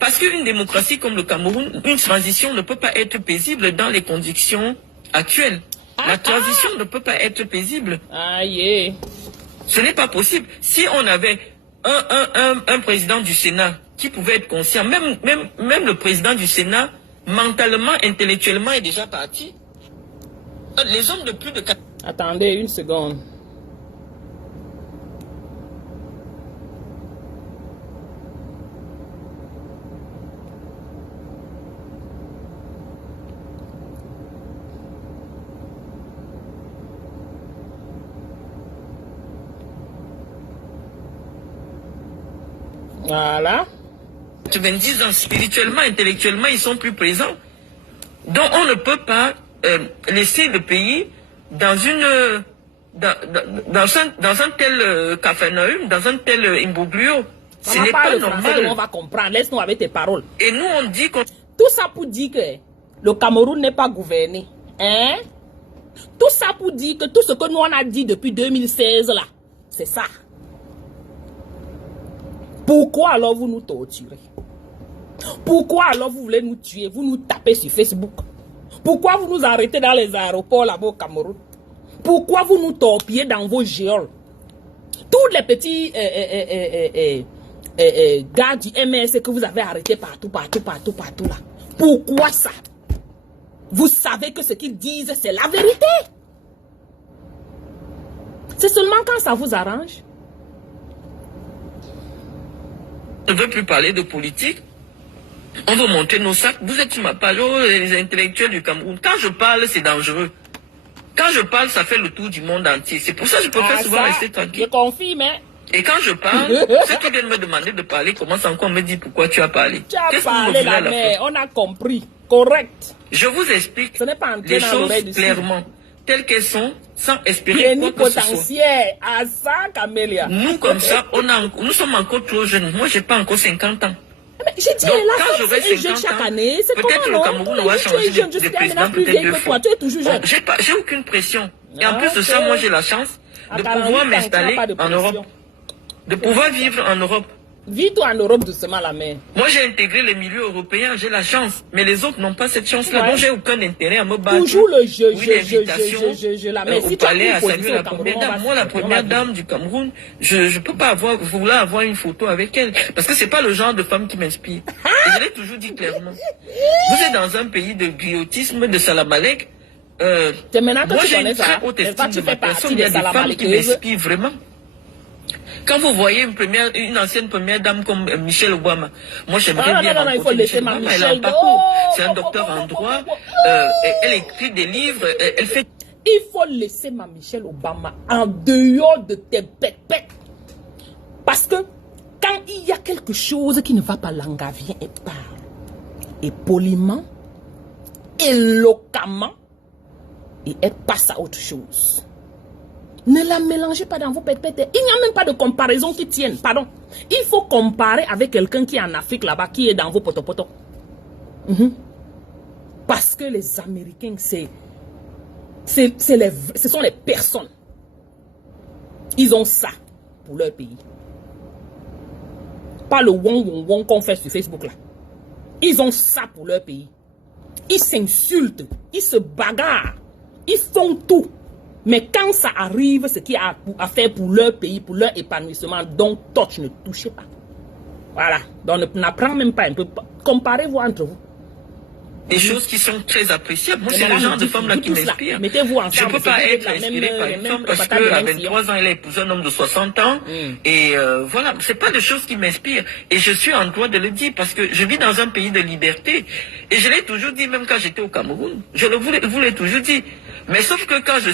Parce qu'une démocratie comme le Cameroun, une transition ne peut pas être paisible dans les conditions actuelles. La transition ne peut pas être paisible. Aïe. Ce n'est pas possible. Si on avait un président du Sénat qui pouvait être conscient, même le président du Sénat, mentalement, intellectuellement, est déjà parti. Les hommes de plus de 4... Attendez une seconde. Voilà. 90 ans, spirituellement, intellectuellement, ils sont plus présents. Donc on ne peut pas laisser le pays dans dans un tel Capharnaüm, dans un tel imbroglio. Ce n'est pas normal. On va comprendre. Laisse-nous avec tes paroles. Et nous, on dit qu'on... Tout ça pour dire que le Cameroun n'est pas gouverné. Hein? Tout ça pour dire que tout ce que nous on a dit depuis 2016 là, c'est ça. Pourquoi alors vous nous torturez? Pourquoi alors vous voulez nous tuer? Vous nous tapez sur Facebook? Pourquoi vous nous arrêtez dans les aéroports là-bas au Cameroun? Pourquoi vous nous torpillez dans vos géoles? Tous les petits gars du MS que vous avez arrêtés partout là. Pourquoi ça? Vous savez que ce qu'ils disent, c'est la vérité. C'est seulement quand ça vous arrange. On ne veut plus parler de politique. On veut monter nos sacs. Vous êtes sur ma page, oh, les intellectuels du Cameroun. Quand je parle, c'est dangereux. Quand je parle, ça fait le tour du monde entier. C'est pour ça que je préfère souvent rester tranquille. Je confirme, hein. Et quand je parle, ceux qui viennent me demander de parler commencent encore à me dire pourquoi tu as parlé. Tu as parlé, la mère, on a compris. Correct. Je vous explique les choses clairement, telles qu'elles sont, sans espérer quoi que ce soit. À ça, Camélia. Nous, comme ça, nous sommes encore trop jeunes. Moi, j'ai pas encore 50 ans. J'ai dit, donc, quand j'aurai 50 chaque ans, année, peut-être le Cameroun va changer de président peut-être 2 fois. Tu es toujours jeune. J'ai aucune pression. Et en plus de ça, moi, j'ai la chance de pouvoir m'installer en Europe. De pouvoir vivre en Europe. Vis-toi en Europe doucement, la mère. Moi, j'ai intégré les milieux européens, j'ai la chance. Mais les autres n'ont pas cette chance-là. Donc, j'ai aucun intérêt à me battre. Toujours le jeu, la mère. Si tu aller à saluer la première dame. Moi, la première dame du Cameroun, je peux pas vouloir avoir une photo avec elle. Parce que c'est pas le genre de femme qui m'inspire. Et je l'ai toujours dit clairement. Vous êtes dans un pays de griotisme, de salamalek. Moi, j'ai une très haute estime de ma personne. Il y a des femmes qui m'inspirent vraiment. Quand vous voyez une ancienne première dame comme Michelle Obama, moi j'aimerais bien rencontrer Michelle Obama. Elle a un parcours, c'est un docteur en droit, elle écrit des livres, elle fait... Il faut laisser ma Michelle Obama en dehors de tes bêtes. Parce que quand il y a quelque chose qui ne va pas, Langa vient et parle. Et poliment, éloquemment, et elle passe à autre chose. Ne la mélangez pas dans vos pètes-pètes. Il n'y a même pas de comparaison qui tienne. Pardon. Il faut comparer avec quelqu'un qui est en Afrique là-bas, qui est dans vos potopoto. Parce que les Américains, ce sont les personnes. Ils ont ça pour leur pays. Pas le wong qu'on fait sur Facebook là. Ils ont ça pour leur pays. Ils s'insultent. Ils se bagarrent. Ils font tout. Mais quand ça arrive, ce qui a à faire pour leur pays, pour leur épanouissement, donc touch, ne touchez pas. Voilà. Donc n'apprends même pas un peu. Comparez-vous entre vous. Des choses qui sont très appréciables. Moi, c'est le genre de femme là qui m'inspire. Mettez-vous ensemble. Je ne peux pas être inspiré par une femme parce qu'à 23 ans, elle a épousé un homme de 60 ans. Et voilà, c'est pas des choses qui m'inspirent. Et je suis en droit de le dire parce que je vis dans un pays de liberté. Et je l'ai toujours dit, même quand j'étais au Cameroun. Je vous l'ai toujours dit. Mais sauf que quand je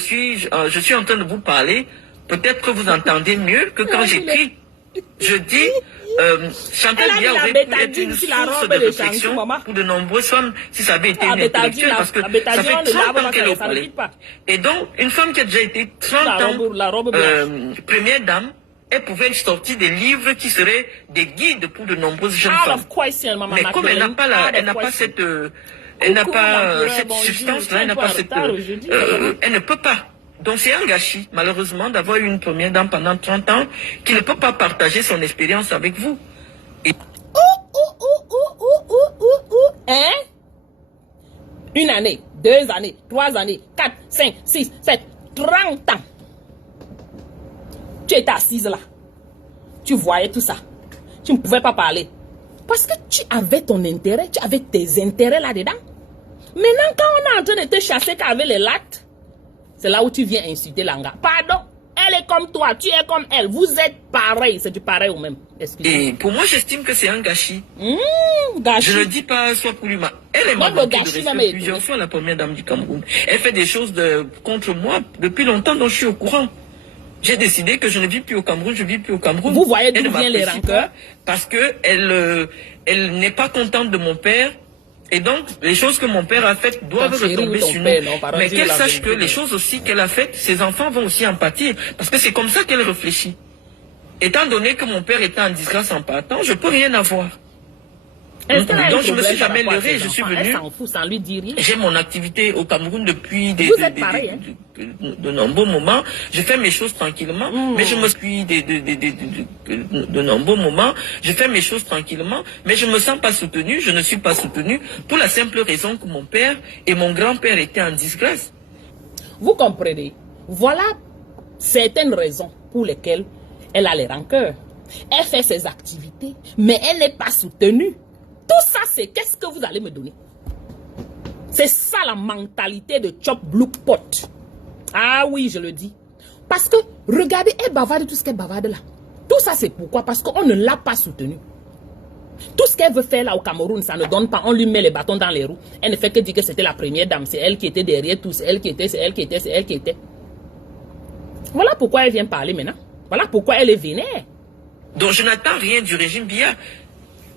suis en train de vous parler, peut-être que vous entendez mieux que quand j'écris. Je dis, Chantal Biya aurait pu être une source de réflexion pour de nombreuses femmes si ça avait été une intellectuelle, parce que ça fait 30 ans qu'elle est au palais. Et donc, une femme qui a déjà été 30 ans première dame, elle pouvait sortir des livres qui seraient des guides pour de nombreuses jeunes femmes. Mais comme elle n'a pas cette... Elle n'a pas cette substance-là, elle n'a pas cette... elle ne peut pas. Donc c'est un gâchis, malheureusement, d'avoir eu une première dame pendant 30 ans qui ne peut pas partager son expérience avec vous. Et... Hein? 1 année, 2 années, 3 années, 4, 5, 6, 7, 30 ans. Tu étais assise là. Tu voyais tout ça. Tu ne pouvais pas parler. Parce que tu avais ton intérêt, tu avais tes intérêts là-dedans. Maintenant, quand on est en train de te chasser avec les lattes, c'est là où tu viens insulter Langa. Pardon, elle est comme toi, tu es comme elle. Vous êtes pareil, c'est du pareil ou même. Et pour moi, j'estime que c'est un gâchis. Gâchis. Je ne dis pas soit pour lui, mais elle est manquée de respect plusieurs fois, la première dame du Cameroun. Elle fait des choses contre moi depuis longtemps, dont je suis au courant. J'ai décidé que je ne vis plus au Cameroun, je vis plus au Cameroun. Vous voyez d'où viennent les rancœurs? Parce que elle n'est pas contente de mon père. Et donc, les choses que mon père a faites doivent retomber sur nous. Mais qu'elle sache que les choses aussi qu'elle a faites, ses enfants vont aussi en pâtir. Parce que c'est comme ça qu'elle réfléchit. Étant donné que mon père était en disgrâce en partant, je ne peux rien avoir. Donc je ne me suis jamais leurré, je suis venu. J'ai mon activité au Cameroun depuis de nombreux moments. Je fais mes choses tranquillement, mais je me suis de nombreux moments. Je fais mes choses tranquillement, mais je me sens pas soutenu. Je ne suis pas soutenu pour la simple raison que mon père et mon grand-père étaient en disgrâce. Vous comprenez? Voilà certaines raisons pour lesquelles elle a les rancœurs. Elle fait ses activités, mais elle n'est pas soutenue. Tout ça, c'est qu'est-ce que vous allez me donner? C'est ça la mentalité de Chop Blue Pot. Ah oui, je le dis. Parce que, regardez, elle bavarde tout ce qu'elle bavarde là. Tout ça, c'est pourquoi? Parce qu'on ne l'a pas soutenue. Tout ce qu'elle veut faire là au Cameroun, ça ne donne pas. On lui met les bâtons dans les roues. Elle ne fait que dire que c'était la première dame. C'est elle qui était derrière tout. C'est elle qui était, c'est elle qui était, c'est elle qui était. Voilà pourquoi elle vient parler maintenant. Voilà pourquoi elle est vénère. Donc, je n'attends rien du régime Biya.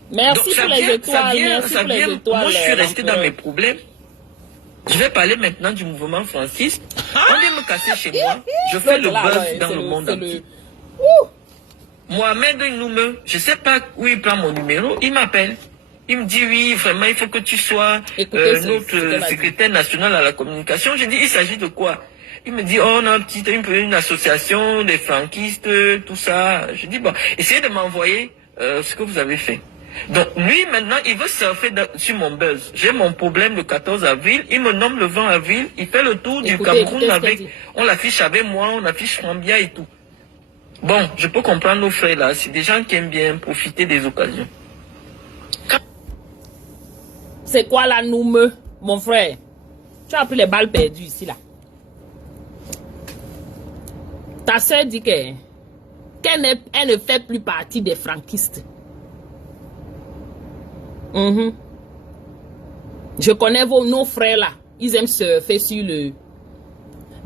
Merci pour les étoiles, merci pour les étoiles. Moi, je suis resté dans mes problèmes. Je vais parler maintenant du mouvement Francis. On vient me casser chez moi. Je fais le buzz dans le monde entier. Mohamed Noume, je ne sais pas où il prend mon numéro. Il m'appelle. Il me dit, oui, vraiment, il faut que tu sois notre secrétaire national à la communication. Je dis, il s'agit de quoi? Il me dit, oh, on a une association, des franquistes, tout ça. Je dis, bon, essayez de m'envoyer ce que vous avez fait. Donc, lui, maintenant, il veut surfer sur mon buzz. J'ai mon problème le 14 avril. Il me nomme le 20 avril. Il fait le tour du Cameroun avec... On l'affiche avec moi, on affiche Frambia et tout. Bon, je peux comprendre nos frères là. C'est des gens qui aiment bien profiter des occasions. C'est quoi la Noume, mon frère? Tu as pris les balles perdues ici, là. Ta soeur dit qu'elle ne fait plus partie des franquistes. Je connais nos frères là. Ils aiment surfer sur le...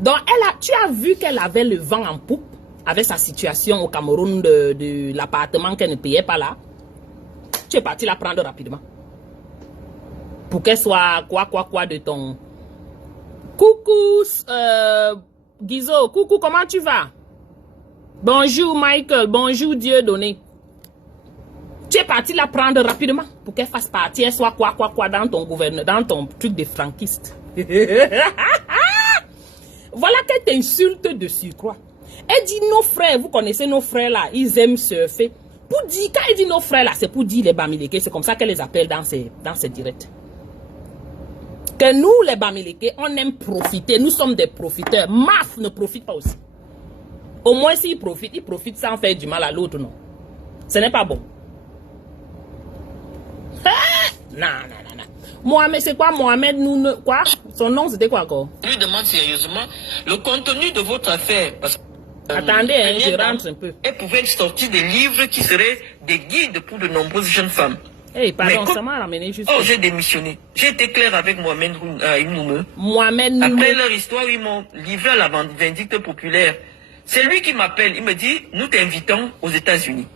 Donc, tu as vu qu'elle avait le vent en poupe avec sa situation au Cameroun de l'appartement qu'elle ne payait pas là. Tu es parti la prendre rapidement. Pour qu'elle soit quoi de ton... Coucou, Guizo. Coucou, comment tu vas? Bonjour, Michael. Bonjour, Dieudonné. Tu es parti la prendre rapidement pour qu'elle fasse partie, elle soit quoi dans ton gouvernement, dans ton truc de franquiste. Voilà qu'elle t'insulte de surcroît. Elle dit nos frères, vous connaissez nos frères là, ils aiment surfer. Pour dire, quand elle dit nos frères là, c'est pour dire les Bamileke, c'est comme ça qu'elle les appelle dans ses directs. Que nous les Bamileke, on aime profiter, nous sommes des profiteurs. MAF ne profite pas aussi. Au moins s'il profite sans faire du mal à l'autre, non. Ce n'est pas bon. Non. Mohamed, c'est quoi Mohamed nous quoi? Son nom c'était quoi encore? Je lui demande sérieusement le contenu de votre affaire. Parce que, attendez, je rentre un peu. Elle pouvait sortir des livres qui seraient des guides pour de nombreuses jeunes femmes. Hey, pardon, ça m'a ramené juste. Oh, j'ai démissionné. J'ai été clair avec Mohamed Noume. Mohamed Noume. Après leur histoire, ils m'ont livré à la vindicte populaire. C'est lui qui m'appelle. Il me dit, nous t'invitons aux États-Unis.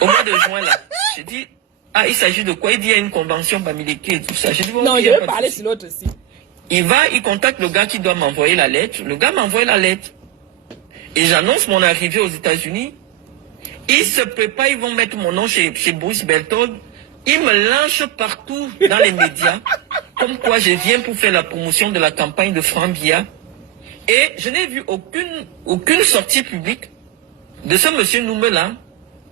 Au mois de juin, là. J'ai dit, ah, il s'agit de quoi? Il dit, il y a une convention Bamileke et tout ça. J'ai dit, bon, non, je vais parler sur l'autre aussi. Il contacte le gars qui doit m'envoyer la lettre. Le gars m'envoie la lettre. Et j'annonce mon arrivée aux États-Unis. Ils se préparent, ils vont mettre mon nom chez Boris Berthold. Ils me lancent partout dans les médias. Comme quoi je viens pour faire la promotion de la campagne de Frambia. Et je n'ai vu aucune sortie publique de ce monsieur Noume-là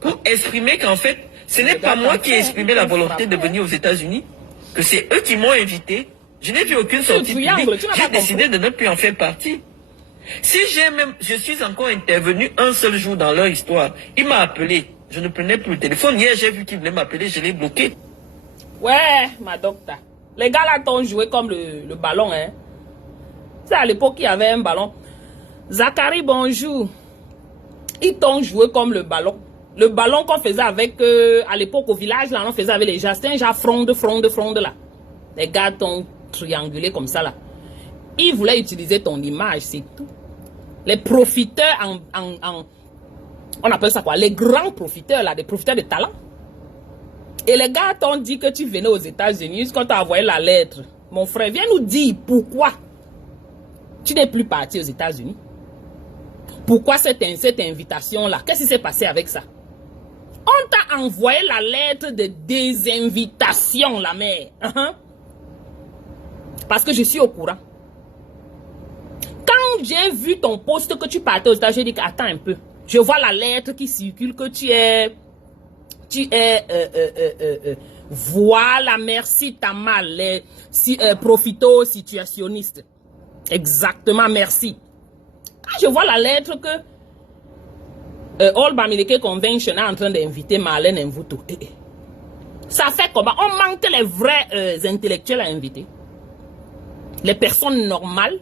pour exprimer qu'en fait, ce n'est pas moi qui ai exprimé la volonté de venir aux États-Unis, que c'est eux qui m'ont invité. Je n'ai vu aucune sortie publique. J'ai décidé de ne plus en faire partie. Si je suis encore intervenu un seul jour dans leur histoire, il m'a appelé. Je ne prenais plus le téléphone. Hier, j'ai vu qu'il voulait m'appeler, je l'ai bloqué. Ouais, ma docteur. Les gars là t'ont joué comme le ballon, hein. C'est à l'époque qu'il y avait un ballon. Zachary, bonjour. Ils t'ont joué comme le ballon. Le ballon qu'on faisait avec, à l'époque au village, là, on faisait avec les jastins, genre fronde là. Les gars t'ont triangulé comme ça, là. Ils voulaient utiliser ton image, c'est tout. Les profiteurs on appelle ça quoi? Les grands profiteurs, là, des profiteurs de talent. Et les gars t'ont dit que tu venais aux États-Unis quand tu as envoyé la lettre. Mon frère, viens nous dire pourquoi tu n'es plus parti aux États-Unis. Pourquoi cette invitation-là? Qu'est-ce qui s'est passé avec ça? On t'a envoyé la lettre de désinvitation, la mère. Parce que je suis au courant. Quand j'ai vu ton post que tu partais aux États-Unis, j'ai dit attends un peu. Je vois la lettre qui circule que tu es voilà, merci Tamal, profito-situationniste. Exactement, merci. Quand je vois la lettre que All Bamileke Convention est en train d'inviter Marlène Mvuto, ça fait comment? On manque les vrais intellectuels à inviter. Les personnes normales.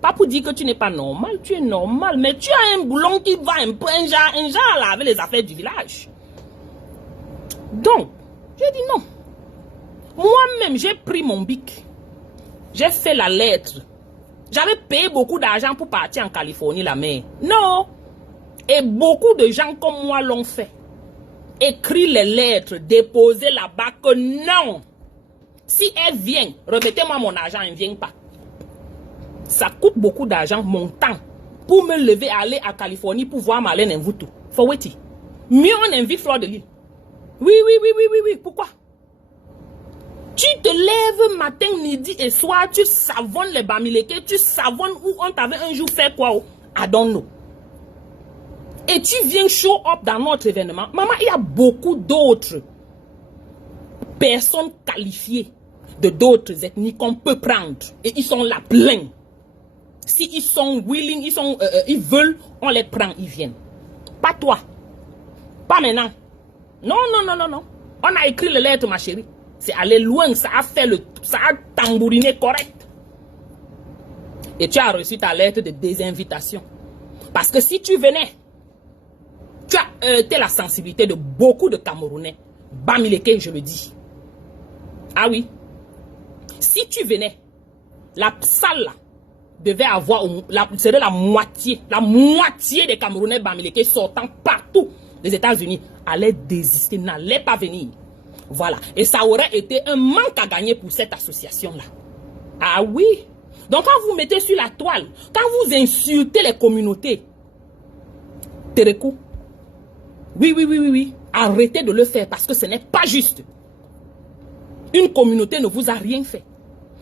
Pas pour dire que tu n'es pas normal, tu es normal, mais tu as un boulon qui va un peu, un genre là, avec les affaires du village. Donc, j'ai dit non. Moi-même, j'ai pris mon bic. J'ai fait la lettre. J'avais payé beaucoup d'argent pour partir en Californie, la mère. Non. Et beaucoup de gens comme moi l'ont fait. Écrit les lettres, déposer là-bas que non. Si elle vient, remettez-moi mon argent, elle ne vient pas. Ça coûte beaucoup d'argent, mon temps, pour me lever, aller à Californie pour voir Marlène Mvuto. Faut wait. Mieux on invite Fleur de Lys. Oui. Pourquoi? Tu te lèves matin, midi et soir, tu savonnes les Bamileke, tu savonnes où on t'avait un jour fait quoi? I don't know. Et tu viens show up dans notre événement. Maman, il y a beaucoup d'autres personnes qualifiées de d'autres ethnies qu'on peut prendre. Et ils sont là pleins. Si ils sont willing, ils veulent, on les prend, ils viennent. Pas toi. Pas maintenant. Non. On a écrit les lettres, ma chérie. C'est allé loin, ça a tambouriné correct. Et tu as reçu ta lettre de désinvitation. Parce que si tu venais, tu as heurté la sensibilité de beaucoup de Camerounais. Bamileke, je le dis. Ah oui. Si tu venais, la salle là, devait avoir, serait la moitié des Camerounais Bamileke sortant partout des États-Unis allaient désister, n'allaient pas venir. Voilà. Et ça aurait été un manque à gagner pour cette association-là. Ah oui. Donc quand vous mettez sur la toile, quand vous insultez les communautés, Terekou, oui. Arrêtez de le faire parce que ce n'est pas juste. Une communauté ne vous a rien fait.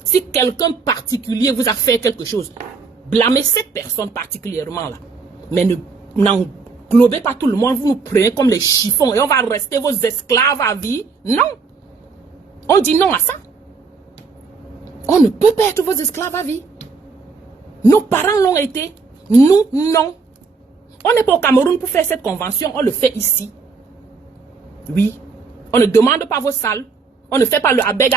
Si quelqu'un particulier vous a fait quelque chose, blâmez cette personne particulièrement là. Mais n'englobez pas tout le monde, vous nous prenez comme les chiffons et on va rester vos esclaves à vie. Non. On dit non à ça. On ne peut pas être vos esclaves à vie. Nos parents l'ont été. Nous, non. On n'est pas au Cameroun pour faire cette convention, on le fait ici. Oui. On ne demande pas vos salles. On ne fait pas le abeg.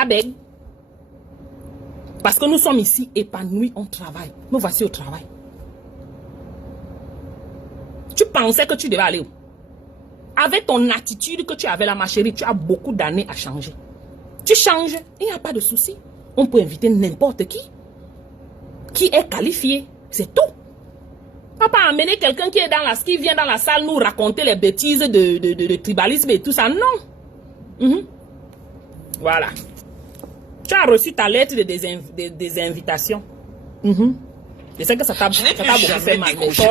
Parce que nous sommes ici épanouis, on travaille. Nous voici au travail. Tu pensais que tu devais aller où? Avec ton attitude que tu avais là, ma chérie, tu as beaucoup d'années à changer. Tu changes, il n'y a pas de souci. On peut inviter n'importe qui est qualifié. C'est tout. On va pas amener quelqu'un qui vient dans la salle nous raconter les bêtises de tribalisme et tout ça. Non. Voilà. Tu as reçu ta lettre des invitations. Je sais que ça t'a beaucoup fait mal.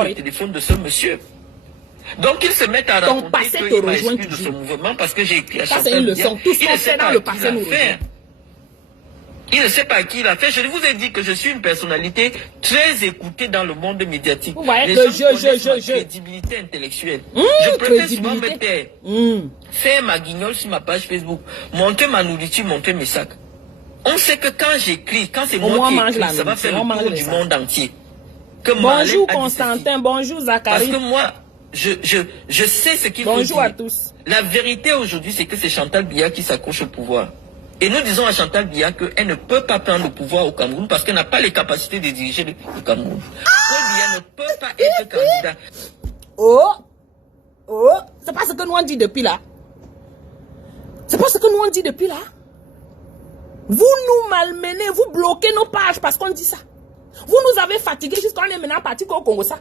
Le téléphone de ce monsieur. Donc il se met à raconter qu'il m'a exclu de ce mouvement parce que j'ai écrit à Chantal. Ça c'est une leçon. Tout ce qu'on fait dans le passé nous rejoint. Il ne sait pas qui l'a fait. Je vous ai dit que je suis une personnalité très écoutée dans le monde médiatique. Vous voyez que crédibilité intellectuelle. Je préfère souvent me taire. Faire ma guignole sur ma page Facebook. Monter ma nourriture, monter mes sacs. On sait que quand j'écris, quand c'est moi qui écris, ça va faire le tour du monde entier. Bonjour Constantin, bonjour Zachary. Parce que moi, je sais ce qu'il faut dire. Bonjour à tous. La vérité aujourd'hui, c'est que c'est Chantal Biya qui s'accroche au pouvoir. Et nous disons à Chantal Biya qu'elle ne peut pas prendre le pouvoir au Cameroun parce qu'elle n'a pas les capacités de diriger le Cameroun. Paul Biya ne peut pas être candidat. Oh, c'est pas ce que nous on dit depuis là. C'est pas ce que nous on dit depuis là. Vous nous malmenez, vous bloquez nos pages parce qu'on dit ça. Vous nous avez fatigués jusqu'à on est maintenant parti au Congo ça.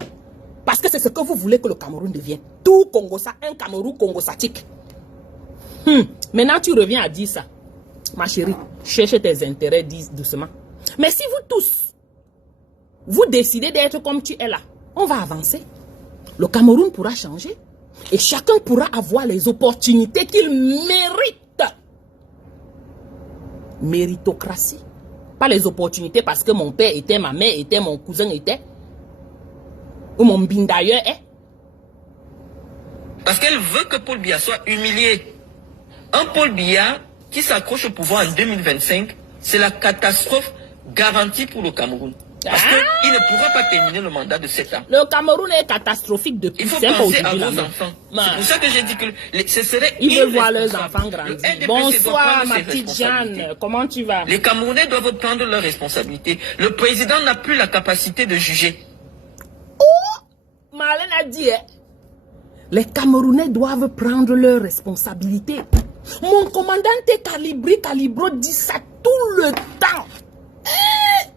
Parce que c'est ce que vous voulez que le Cameroun devienne. Tout Congo ça, un Cameroun congosatique. Maintenant, tu reviens à dire ça. Ma chérie, cherche tes intérêts, dis doucement. Mais si vous tous, vous décidez d'être comme tu es là, on va avancer. Le Cameroun pourra changer. Et chacun pourra avoir les opportunités qu'il mérite. Méritocratie. Pas les opportunités parce que mon père était, ma mère était, mon cousin était. Ou mon bin d'ailleurs est. Parce qu'elle veut que Paul Biya soit humilié. Un Paul Biya qui s'accroche au pouvoir en 2025, c'est la catastrophe garantie pour le Cameroun. Parce qu'il ne pourra pas terminer le mandat de 7 ans. Le Cameroun est catastrophique depuis. Il faut penser à vos enfants. C'est pour ça que j'ai dit que ce serait ils veulent voir leurs enfants grandir. Bonsoir ma petite Jeanne, comment tu vas? Les Camerounais doivent prendre leurs responsabilités. Le président n'a plus la capacité de juger. Oh, Marlène a dit, les Camerounais doivent prendre leurs responsabilités. Mon commandant Calibro dit ça tout le temps.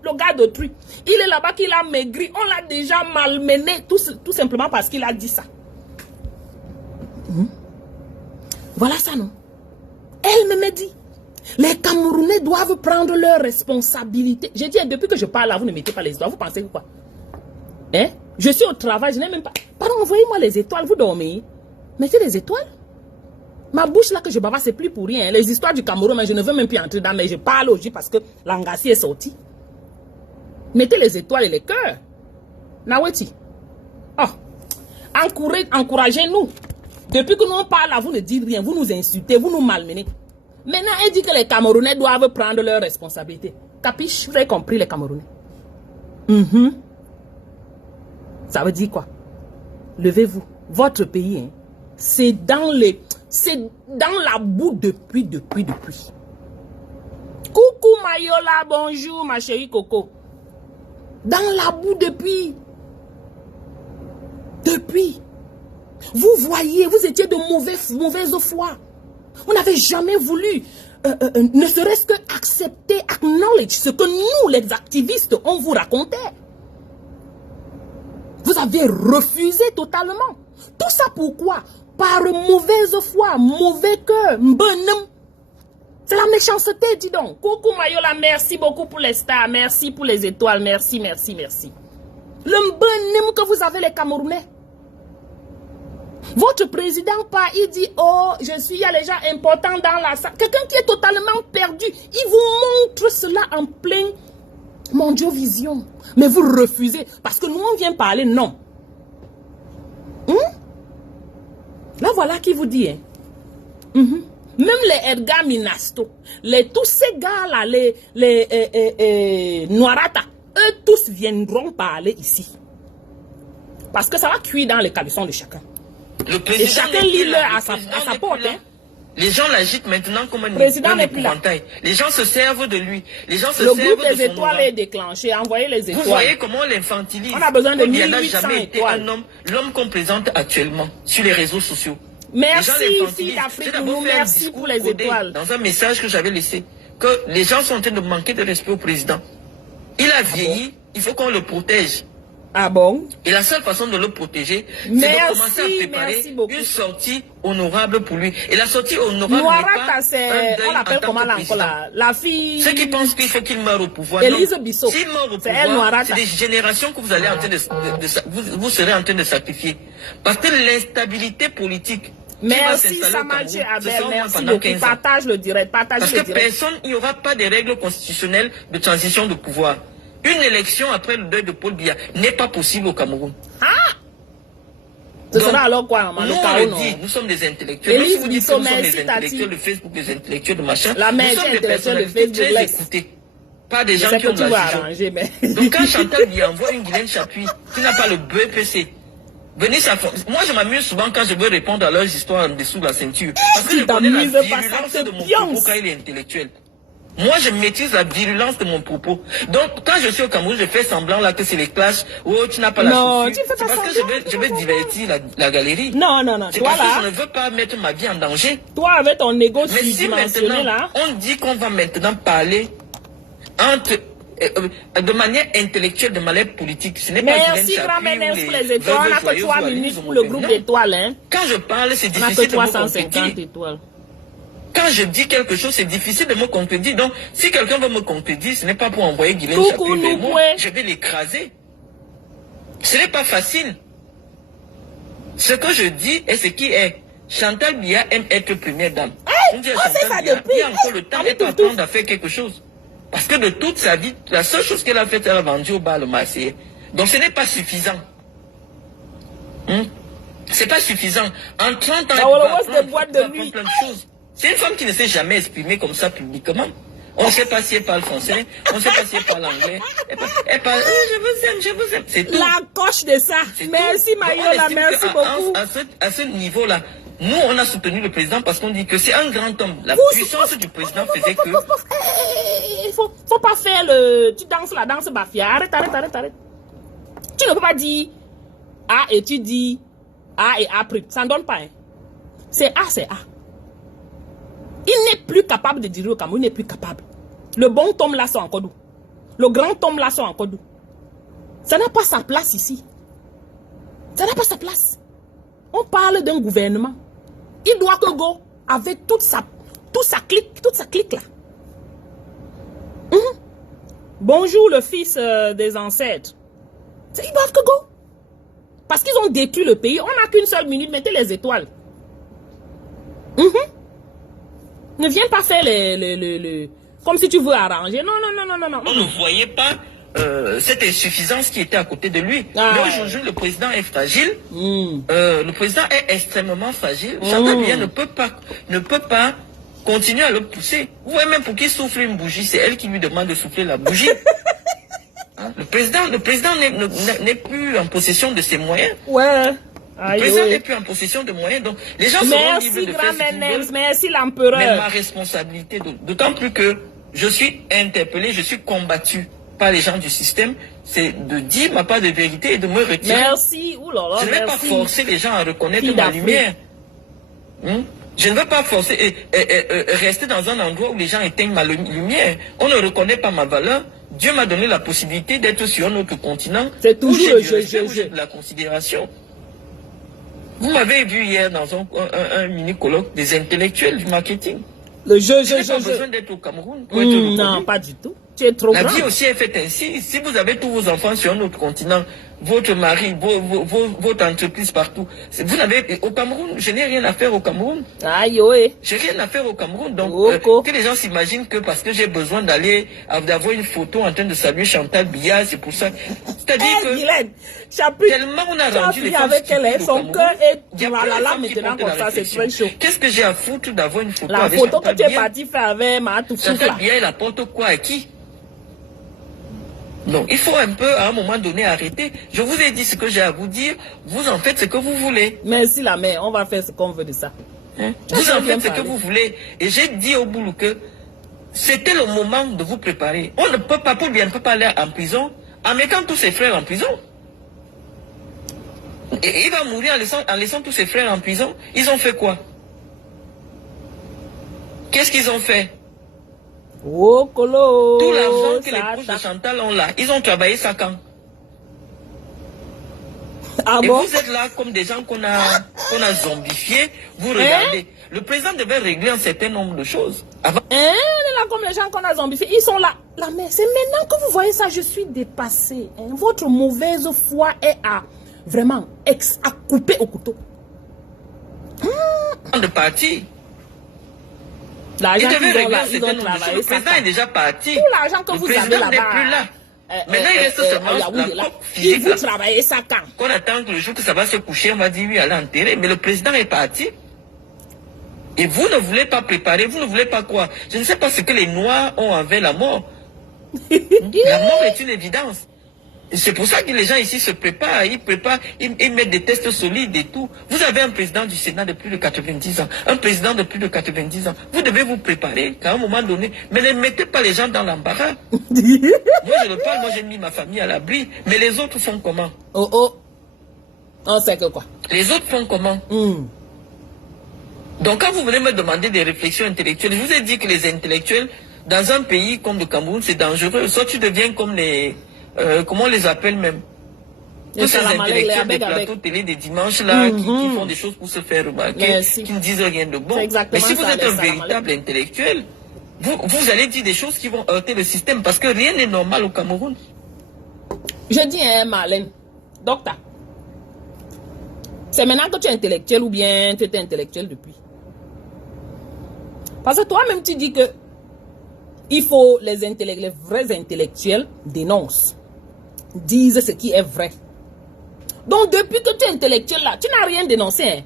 Le gars d'autrui, il est là-bas qu'il a maigri, on l'a déjà malmené, tout simplement parce qu'il a dit ça. Voilà ça, non? Elle me dit, les Camerounais doivent prendre leurs responsabilités. J'ai dit, depuis que je parle là, vous ne mettez pas les étoiles, vous pensez quoi? Hein? Je suis au travail, je n'ai même pas... Pardon, envoyez-moi les étoiles, vous dormez. Mettez les étoiles. Ma bouche là que je bave, c'est plus pour rien. Les histoires du Cameroun, mais je ne veux même plus entrer dans, mais je parle aujourd'hui parce que l'Angassi est sorti. Mettez les étoiles et les cœurs. Naweti. Oh. Encouragez-nous. Depuis que nous on parle là, vous ne dites rien, vous nous insultez, vous nous malmenez. Maintenant, elle dit que les Camerounais doivent prendre leurs responsabilités. Capiche? Vous avez compris les Camerounais? Ça veut dire quoi? Levez-vous. Votre pays, hein, c'est dans la boue depuis. Coucou Mayola, bonjour ma chérie Coco. Dans la boue depuis. Vous voyez, vous étiez de mauvaise foi. Vous n'avez jamais voulu, ne serait-ce que accepter, acknowledge ce que nous, les activistes, on vous racontait. Vous avez refusé totalement. Tout ça pourquoi? Par mauvaise foi, mauvais cœur, mbonum. C'est la méchanceté, dis donc. Coucou Mayola, merci beaucoup pour les stars, merci pour les étoiles, merci. Le mbonum que vous avez les Camerounais. Votre président il dit, oh, il y a les gens importants dans la salle. Quelqu'un qui est totalement perdu, il vous montre cela en plein Mondiovision. Mais vous refusez, parce que nous on vient parler, non. Là voilà qui vous dit, même les Edgar Minasto, tous ces gars-là, les Noirata, eux tous viendront parler ici. Parce que ça va cuire dans les caleçons de chacun. Le président et chacun lit-leur à sa porte. Les gens l'agitent maintenant comme un épouvantail. Les gens se servent de lui. Les gens se le servent groupe de des étoiles est déclenché. Envoyez les étoiles. Vous voyez comment on l'infantilise. On a besoin de 1800 n'a jamais été étoiles. L'homme qu'on présente actuellement sur les réseaux sociaux. Merci, fille d'Afrique, merci pour les étoiles. Dans un message que j'avais laissé, que les gens sont en train de manquer de respect au président. Il a vieilli, il faut qu'on le protège. Ah bon? Et la seule façon de le protéger, c'est de commencer à préparer une sortie honorable pour lui. Et la sortie honorable n'est pas on l'appelle comment la fille... Ceux qui pensent qu'il faut qu'il meure au pouvoir. Élise Bissot. S'il meurt au pouvoir, c'est des générations que vous allez en train vous serez en train de sacrifier. Parce que l'instabilité politique... Merci Samadji Abel, merci beaucoup. Partage le direct, Parce que personne, il n'y aura pas de règles constitutionnelles de transition de pouvoir. Une élection après le deuil de Paul Biya n'est pas possible au Cameroun. Ce sera alors quoi, nous sommes des intellectuels. Même si vous dites que nous sommes des intellectuels de Facebook, des intellectuels de machin, nous sommes des personnalités très écoutées. Pas des gens qui ont de la vision. Donc quand Chantal Biya envoie une Guylaine Chapuis qui n'a pas le BEPC, moi je m'amuse souvent quand je veux répondre à leurs histoires en dessous de la ceinture. Parce que je connais la virulence de mon propos quand il est intellectuel. Moi, je maîtrise la virulence de mon propos. Donc, quand je suis au Cameroun, je fais semblant là que c'est les clashs. Oh, tu n'as pas la chaussure. C'est parce que je vais divertir la galerie. Non. C'est parce que je ne veux pas mettre ma vie en danger. Toi, avec ton égo surdimensionné là. On dit qu'on va maintenant parler de manière intellectuelle, de manière politique. Ce n'est pas merci, grand-mère, pour les étoiles. On a que 3 minutes pour le groupe d'étoiles. Hein. Quand je parle, c'est difficile de vous comprendre. étoiles. Quand je dis quelque chose, c'est difficile de me contredire. Donc, si quelqu'un veut me contredire, ce n'est pas pour envoyer Guylaine Chapuis vers moi. Je vais l'écraser. Ce n'est pas facile. Ce que je dis est ce qui est. Chantal Biya aime être première dame. On dit à Chantal Biya, il y a encore le temps, elle peut apprendre à faire quelque chose. Parce que de toute sa vie, la seule chose qu'elle a faite, elle a vendu au bal Marseillais. Donc ce n'est pas suffisant. C'est pas suffisant. En 30 ans, elle peut apprendre plein de choses. C'est une femme qui ne s'est jamais exprimée comme ça publiquement. On ne sait pas si elle parle français, on ne sait pas si elle parle anglais. Elle parle, je vous aime. C'est tout. La coche de ça. Merci Mariola, merci beaucoup. À ce niveau-là, nous, on a soutenu le président parce qu'on dit que c'est un grand homme. La puissance du président faisait que... Il faut pas faire le... Tu danses la danse Bafia. Arrête. Tu ne peux pas dire A et tu dis A et A'. Ça ne donne pas. C'est A, c'est A. Il n'est plus capable de dire au Cameroun, il n'est plus capable. Le bon tome là, c'est encore d'où? Le grand tome là, c'est encore d'où? Ça n'a pas sa place ici. Ça n'a pas sa place. On parle d'un gouvernement. Il doit que go avec toute sa clique là. Bonjour le fils des ancêtres. Ils doivent que go. Parce qu'ils ont détruit le pays. On n'a qu'une seule minute, mettez les étoiles. Ne viens pas faire comme si tu veux arranger. Non. On ne voyait pas cette insuffisance qui était à côté de lui. Mais aujourd'hui, le président est fragile. Le président est extrêmement fragile. Chantal Biya ne peut pas continuer à le pousser. Vous voyez, même pour qu'il souffle une bougie, c'est elle qui lui demande de souffler la bougie. Le président n'est plus en possession de ses moyens. Ouais. Le président n'est plus en possession de moyens, donc les gens seront libres de faire ce qu'ils veulent. Merci l'empereur. Mais ma responsabilité, d'autant plus que je suis interpellé, je suis combattu par les gens du système, c'est de dire ma part de vérité et de me retirer. Merci. Je ne vais pas forcer les gens à reconnaître ma lumière. Je ne veux pas forcer et rester dans un endroit où les gens éteignent ma lumière. On ne reconnaît pas ma valeur. Dieu m'a donné la possibilité d'être sur un autre continent. C'est toujours le jeu, de la considération. Vous m'avez vu hier dans un mini-colloque des intellectuels du marketing. Le jeu. Je n'ai pas besoin d'être au Cameroun pour être non, pas du tout. Tu es trop grand. La vie aussi est faite ainsi. Si vous avez tous vos enfants sur un autre continent, votre mari, votre entreprise partout. Vous n'avez au Cameroun, je n'ai rien à faire au Cameroun. Aïe, ouais. J'ai rien à faire au Cameroun. Donc, que les gens s'imaginent que parce que j'ai besoin d'avoir une photo en train de saluer Chantal Biya, c'est pour ça. C'est-à-dire que Guylaine, tellement on a rendu les femmes avec elle, son cœur est voilà maintenant comme ça, c'est très chaud. Qu'est-ce que j'ai à foutre d'avoir une photo avec Chantal Biya? La photo que tu es parti faire avec Matou Soufla. Chantal Biya, elle apporte quoi à qui? Donc, il faut un peu, à un moment donné, arrêter. Je vous ai dit ce que j'ai à vous dire. Vous en faites ce que vous voulez. Merci la mère. On va faire ce qu'on veut de ça. Vous en faites ce que vous voulez. Et j'ai dit au boulot que c'était le moment de vous préparer. On ne peut pas, Paul Biya ne peut pas aller en prison en mettant tous ses frères en prison. Et il va mourir en laissant tous ses frères en prison. Ils ont fait quoi? Qu'est-ce qu'ils ont fait? Oh, Colo. Tout l'argent que les proches de Chantal ont là, ils ont travaillé ça quand? Ah et bon? Vous êtes là comme des gens qu'on a zombifiés. Vous regardez. Le président devait régler un certain nombre de choses. Avant... On est là comme les gens qu'on a zombifiés. Ils sont là. La mère, c'est maintenant que vous voyez ça, je suis dépassée. Votre mauvaise foi est vraiment à couper au couteau. De parti. L'argent qu'ils ont là, ils ont travaillé. Le président est déjà parti. Tout l'argent que vous avez là-bas. Le président n'est plus là. Maintenant, il reste seulement la pop physique. Vous travaillez ça quand? Qu'on attend que le jour que ça va se coucher, on va dire oui, allez enterrer. Mais le président est parti. Et vous ne voulez pas préparer, vous ne voulez pas quoi? Je ne sais pas ce que les Noirs ont envers la mort. La mort est une évidence. C'est pour ça que les gens ici se préparent, ils mettent des tests solides et tout. Vous avez un président du Sénat de plus de 90 ans, un président de plus de 90 ans. Vous devez vous préparer qu'à un moment donné, mais ne mettez pas les gens dans l'embarras. Moi je le parle, moi j'ai mis ma famille à l'abri, mais les autres font comment? On sait que quoi? Les autres font comment? Donc quand vous venez me demander des réflexions intellectuelles, je vous ai dit que les intellectuels, dans un pays comme le Cameroun, c'est dangereux. Soit tu deviens comme les... comment on les appelle même? Tous ces intellectuels des plateaux télé des dimanches là, qui font des choses pour se faire remarquer, qui ne disent rien de bon. Mais si vous êtes un véritable intellectuel, vous allez dire des choses qui vont heurter le système parce que rien n'est normal au Cameroun. Je dis à Marlène, docteur, c'est maintenant que tu es intellectuel ou bien tu étais intellectuel depuis? Parce que toi-même tu dis que il faut les vrais intellectuels dénoncent, disent ce qui est vrai. Donc depuis que tu es intellectuel là, tu n'as rien dénoncé. Hein?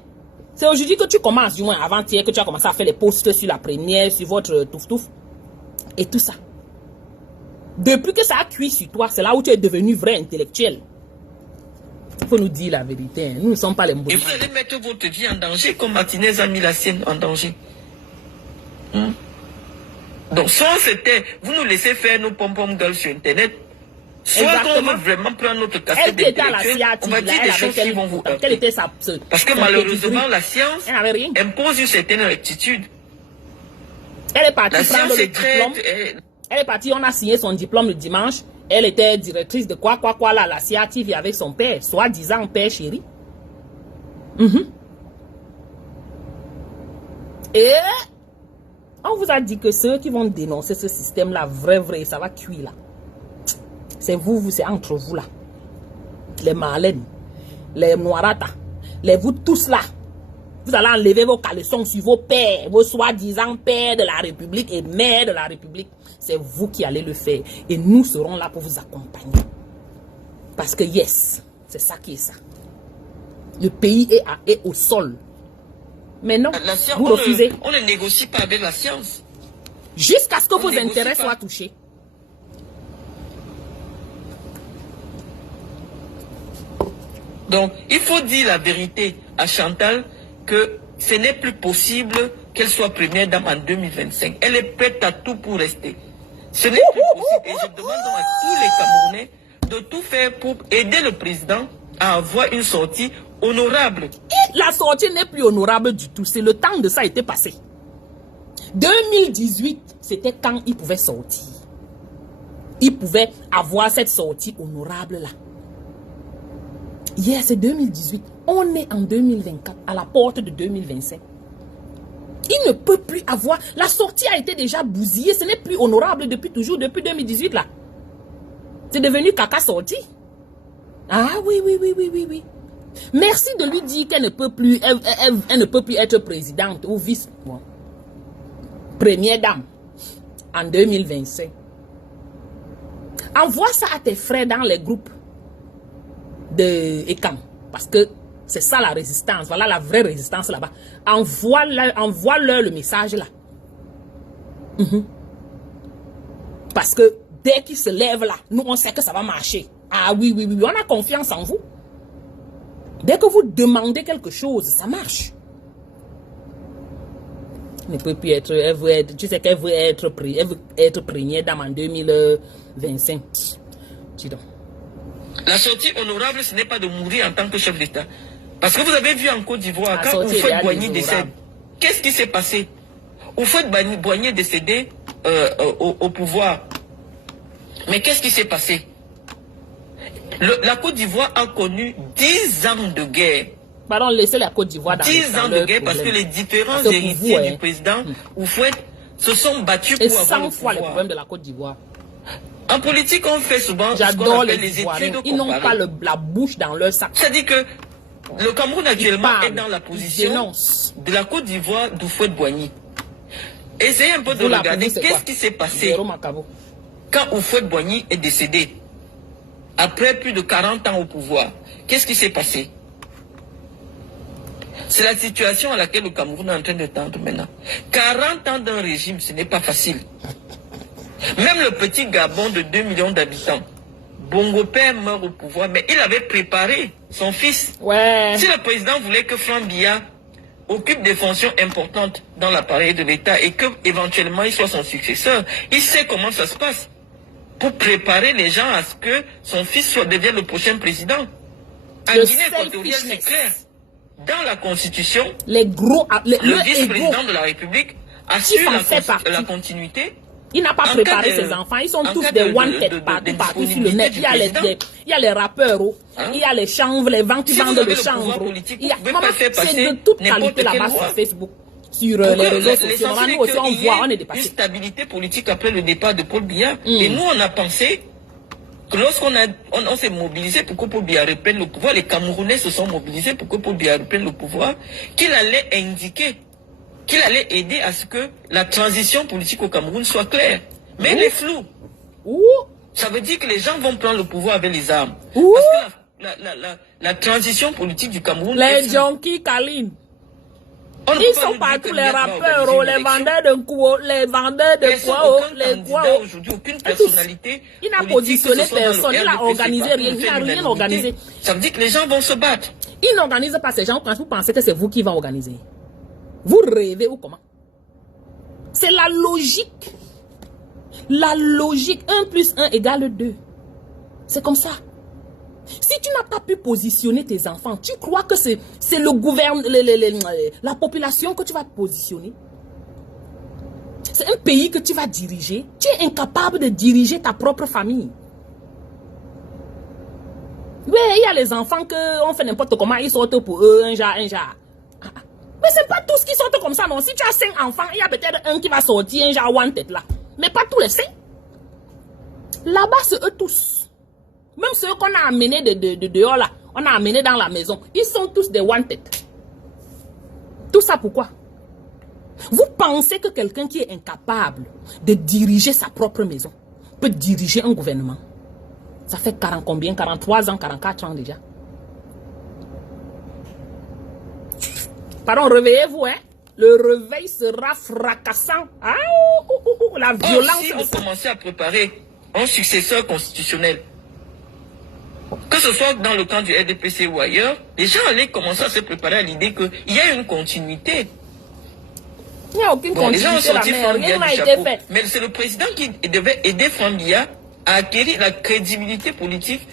C'est aujourd'hui que tu commences, du moins avant-hier, que tu as commencé à faire les posts sur la première, sur votre touf-touf et tout ça. Depuis que ça a cuit sur toi, c'est là où tu es devenu vrai intellectuel. Il faut nous dire la vérité. Hein. Nous ne sommes pas les mots. Et vous allez mettre votre vie en danger comme Martinez a mis la sienne en danger. Donc, soit c'était, vous nous laissez faire nos pom-pom girls sur Internet, soit qu'on veut vraiment prendre notre cassette d'intellectuel, on va dire des choses qui vont vous heurter. Parce que malheureusement, la science impose une certaine rectitude. Elle est partie prendre le diplôme. Elle est partie, on a signé son diplôme le dimanche. Elle était directrice de quoi là, la CIA qui vit avec son père, soi-disant père chéri. Et on vous a dit que ceux qui vont dénoncer ce système-là, vrai, ça va cuire là. C'est vous, c'est entre vous là. Les Marlènes, les Noirata, vous tous là. Vous allez enlever vos caleçons sur vos pères, vos soi-disant pères de la République et mères de la République. C'est vous qui allez le faire. Et nous serons là pour vous accompagner. Parce que yes, c'est ça qui est ça. Le pays est au sol. Mais non, science, vous refusez. On ne négocie pas avec la science. Jusqu'à ce que vos intérêts soient touchés. Donc, il faut dire la vérité à Chantal que ce n'est plus possible qu'elle soit première dame en 2025. Elle est prête à tout pour rester. Ce n'est plus possible. Et je demande donc à tous les Camerounais de tout faire pour aider le président à avoir une sortie honorable. Et la sortie n'est plus honorable du tout. C'est le temps de ça était passé. 2018, c'était quand il pouvait sortir. Il pouvait avoir cette sortie honorable là. Hier, c'est 2018. On est en 2024, à la porte de 2025. Il ne peut plus avoir... La sortie a été déjà bousillée. Ce n'est plus honorable depuis toujours, depuis 2018 là. C'est devenu caca sorti. Ah oui. Merci de lui dire qu'elle ne peut plus... Elle ne peut plus être présidente ou vice... Bon, première dame en 2025. Envoie ça à tes frères dans les groupes de ECAM. Parce que c'est ça la résistance. Voilà la vraie résistance là-bas. Envoie-leur le message là. Parce que dès qu'ils se lèvent là, nous on sait que ça va marcher. Ah oui, on a confiance en vous. Dès que vous demandez quelque chose, ça marche. Elle ne peut plus être, tu sais qu'elle veut être première dame en 2025. Dis donc. La sortie honorable, ce n'est pas de mourir en tant que chef d'État. Parce que vous avez vu en Côte d'Ivoire, quand Houphouët-Boigny décède, qu'est-ce qui s'est passé? Houphouët-Boigny est décédé au pouvoir. Mais qu'est-ce qui s'est passé? La Côte d'Ivoire a connu 10 ans de guerre. Pardon, laissez la Côte d'Ivoire dans 10 ans de guerre parce que les différents héritiers du président Houphouët se sont battus pour avoir le pouvoir. 100 fois les problèmes de la Côte d'Ivoire. En politique, on fait souvent j'adore les Ivoiriens. Ils n'ont pas la bouche dans leur sac. C'est-à-dire que le Cameroun actuellement est dans la position de la Côte d'Ivoire d'Houphouët-Boigny. Essayez un peu de regarder qu'est-ce qui s'est passé quand Houphouët-Boigny est décédé. Après plus de 40 ans au pouvoir, qu'est-ce qui s'est passé? C'est la situation à laquelle le Cameroun est en train de tendre maintenant. 40 ans d'un régime, ce n'est pas facile. Même le petit Gabon de 2 millions d'habitants, Bongo Père meurt au pouvoir, mais il avait préparé son fils. Ouais. Si le président voulait que Franck Biya occupe des fonctions importantes dans l'appareil de l'État et que éventuellement il soit son successeur, il sait comment ça se passe pour préparer les gens à ce que son fils devienne le prochain président. En Guinée équatoriale, c'est clair. Dans la Constitution, le vice-président de la République assure la continuité. Il n'a pas préparé ses enfants. Ils sont tous des one-tête partout sur le net. Il y a les rappeurs, il y a les chanvres, les vents qui vendent le chanvre. C'est de toute qualité là-bas sur Facebook, sur les réseaux sociaux. Nous aussi, on voit, on est dépassé. Une stabilité politique après le départ de Paul Biya. Et nous, on a pensé que lorsqu'on s'est mobilisé pour que Paul Biya reprenne le pouvoir, les Camerounais se sont mobilisés pour que Paul Biya reprenne le pouvoir, qu'il allait indiquer, qu'il allait aider à ce que la transition politique au Cameroun soit claire. Mais elle est floue. Ça veut dire que les gens vont prendre le pouvoir avec les armes. Parce que la transition politique du Cameroun... Les junkies Kaline. Ils sont partout, les rappeurs, les vendeurs de quoi, les vendeurs de quoi, les quoi. Aucune personnalité. Il n'a positionné personne, il n'a organisé rien, il n'a rien organisé. Ça veut dire que les gens vont se battre. Il n'organise pas ces gens quand vous pensez que c'est vous qui va organiser. Vous rêvez ou comment? C'est la logique. La logique. 1 + 1 = 2. C'est comme ça. Si tu n'as pas pu positionner tes enfants, tu crois que c'est le gouvernement, la population que tu vas positionner? C'est un pays que tu vas diriger. Tu es incapable de diriger ta propre famille. Oui, il y a les enfants qu'on fait n'importe comment, ils sortent pour eux, un genre. Mais c'est pas tous qui sortent comme ça, non. Si tu as 5 enfants, il y a peut-être un qui va sortir, un genre one tête là. Mais pas tous les 5. Là-bas, c'est eux tous. Même ceux qu'on a amenés de dehors là, on a amenés dans la maison. Ils sont tous des one tête. Tout ça pourquoi? Vous pensez que quelqu'un qui est incapable de diriger sa propre maison peut diriger un gouvernement? Ça fait 43 ans, 44 ans déjà. Pardon, réveillez-vous, hein. Le réveil sera fracassant. Ah, la violence. Si on commençait à préparer un successeur constitutionnel, que ce soit dans le camp du RDPC ou ailleurs, les gens allaient commencer à se préparer à l'idée qu'il y a une continuité. Il n'y a aucune continuité. Les gens ont sorti rien n'a été fait. Mais c'est le président qui devait aider Fambiya à acquérir la crédibilité politique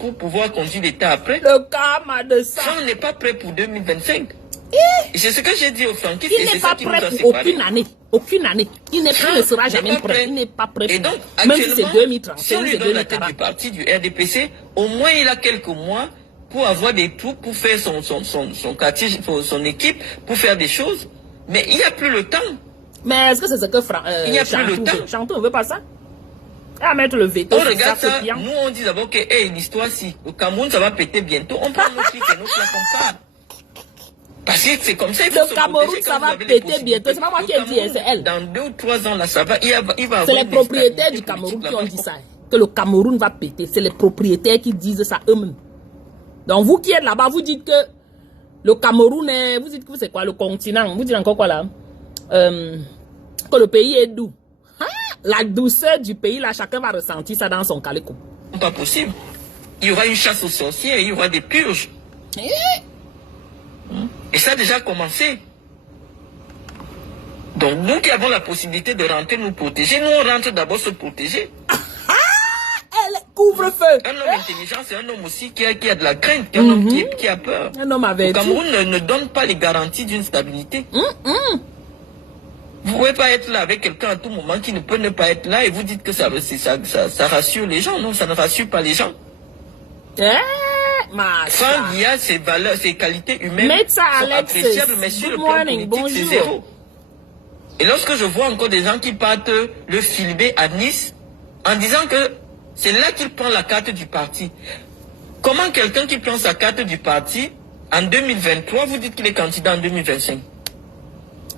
pour pouvoir conduire l'État après. Le karma de ça. Ça, on n'est pas prêt pour 2025. C'est ce que j'ai dit aux franquistes. Il n'est pas prêt pour aucune année. Aucune année. Il ne sera jamais prêt. Il n'est pas prêt. Et donc, même si c'est 2030, si on lui donne la tête du parti du RDPC, au moins il a quelques mois pour avoir des troupes, pour faire son quartier, son équipe, pour faire des choses. Mais il n'y a plus le temps. Mais est-ce que c'est ce que il n'y a plus le temps. Chantou ne veut pas ça? À mettre le veto. On regarde ça, nous on dit d'abord que l'histoire si le Cameroun ça va péter bientôt. On prend nos flics et nos flics on part. Parce que c'est comme ça, il faut le Cameroun, ça va péter bientôt. C'est pas moi qui ai dit, c'est elle. Dans 2 ou 3 ans, là, ça va, il va c'est les propriétaires du Cameroun qui ont dit ça. Que le Cameroun va péter. C'est les propriétaires qui disent ça eux-mêmes. Donc, vous qui êtes là-bas, vous dites que le Cameroun est, vous dites que c'est quoi, le continent? Vous dites encore quoi là? Que le pays est doux. La douceur du pays, là, chacun va ressentir ça dans son calico. Pas possible. Il y aura une chasse aux sorciers, il y aura des purges. Et ça a déjà commencé. Donc nous qui avons la possibilité de rentrer nous protéger, nous on rentre d'abord se protéger. Couvre-feu. Un homme intelligent, c'est un homme aussi qui a de la crainte, un homme qui a peur. Un homme avec. Le Cameroun ne donne pas les garanties d'une stabilité. Vous ne pouvez pas être là avec quelqu'un à tout moment qui ne peut ne pas être là et vous dites que ça rassure les gens. Non, ça ne rassure pas les gens. Fambiya, ses valeurs, ses qualités humaines sont appréciables, mais sur le plan politique, c'est zéro. Et lorsque je vois encore des gens qui partent le filmer à Nice, en disant que c'est là qu'il prend la carte du parti. Comment quelqu'un qui prend sa carte du parti en 2023, vous dites qu'il est candidat en 2025?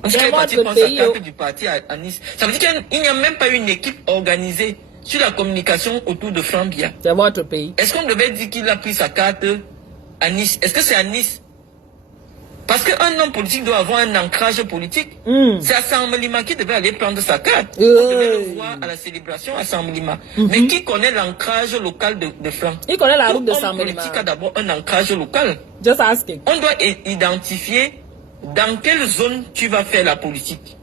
Parce qu'il est parti prendre sa carte du parti à Nice. Ça veut dire qu'il n'y a même pas une équipe organisée sur la communication autour de Fambiya. C'est votre pays. Est-ce qu'on devait dire qu'il a pris sa carte à Nice? Est-ce que c'est à Nice? Parce qu'un homme politique doit avoir un ancrage politique. C'est à Samlima qui devait aller prendre sa carte. On devait le voir à la célébration à Samlima. Mais qui connaît l'ancrage local de Franck? Il connaît la route de Samlima. L'homme politique a d'abord un ancrage local. Just asking. On doit identifier dans quelle zone tu vas faire la politique.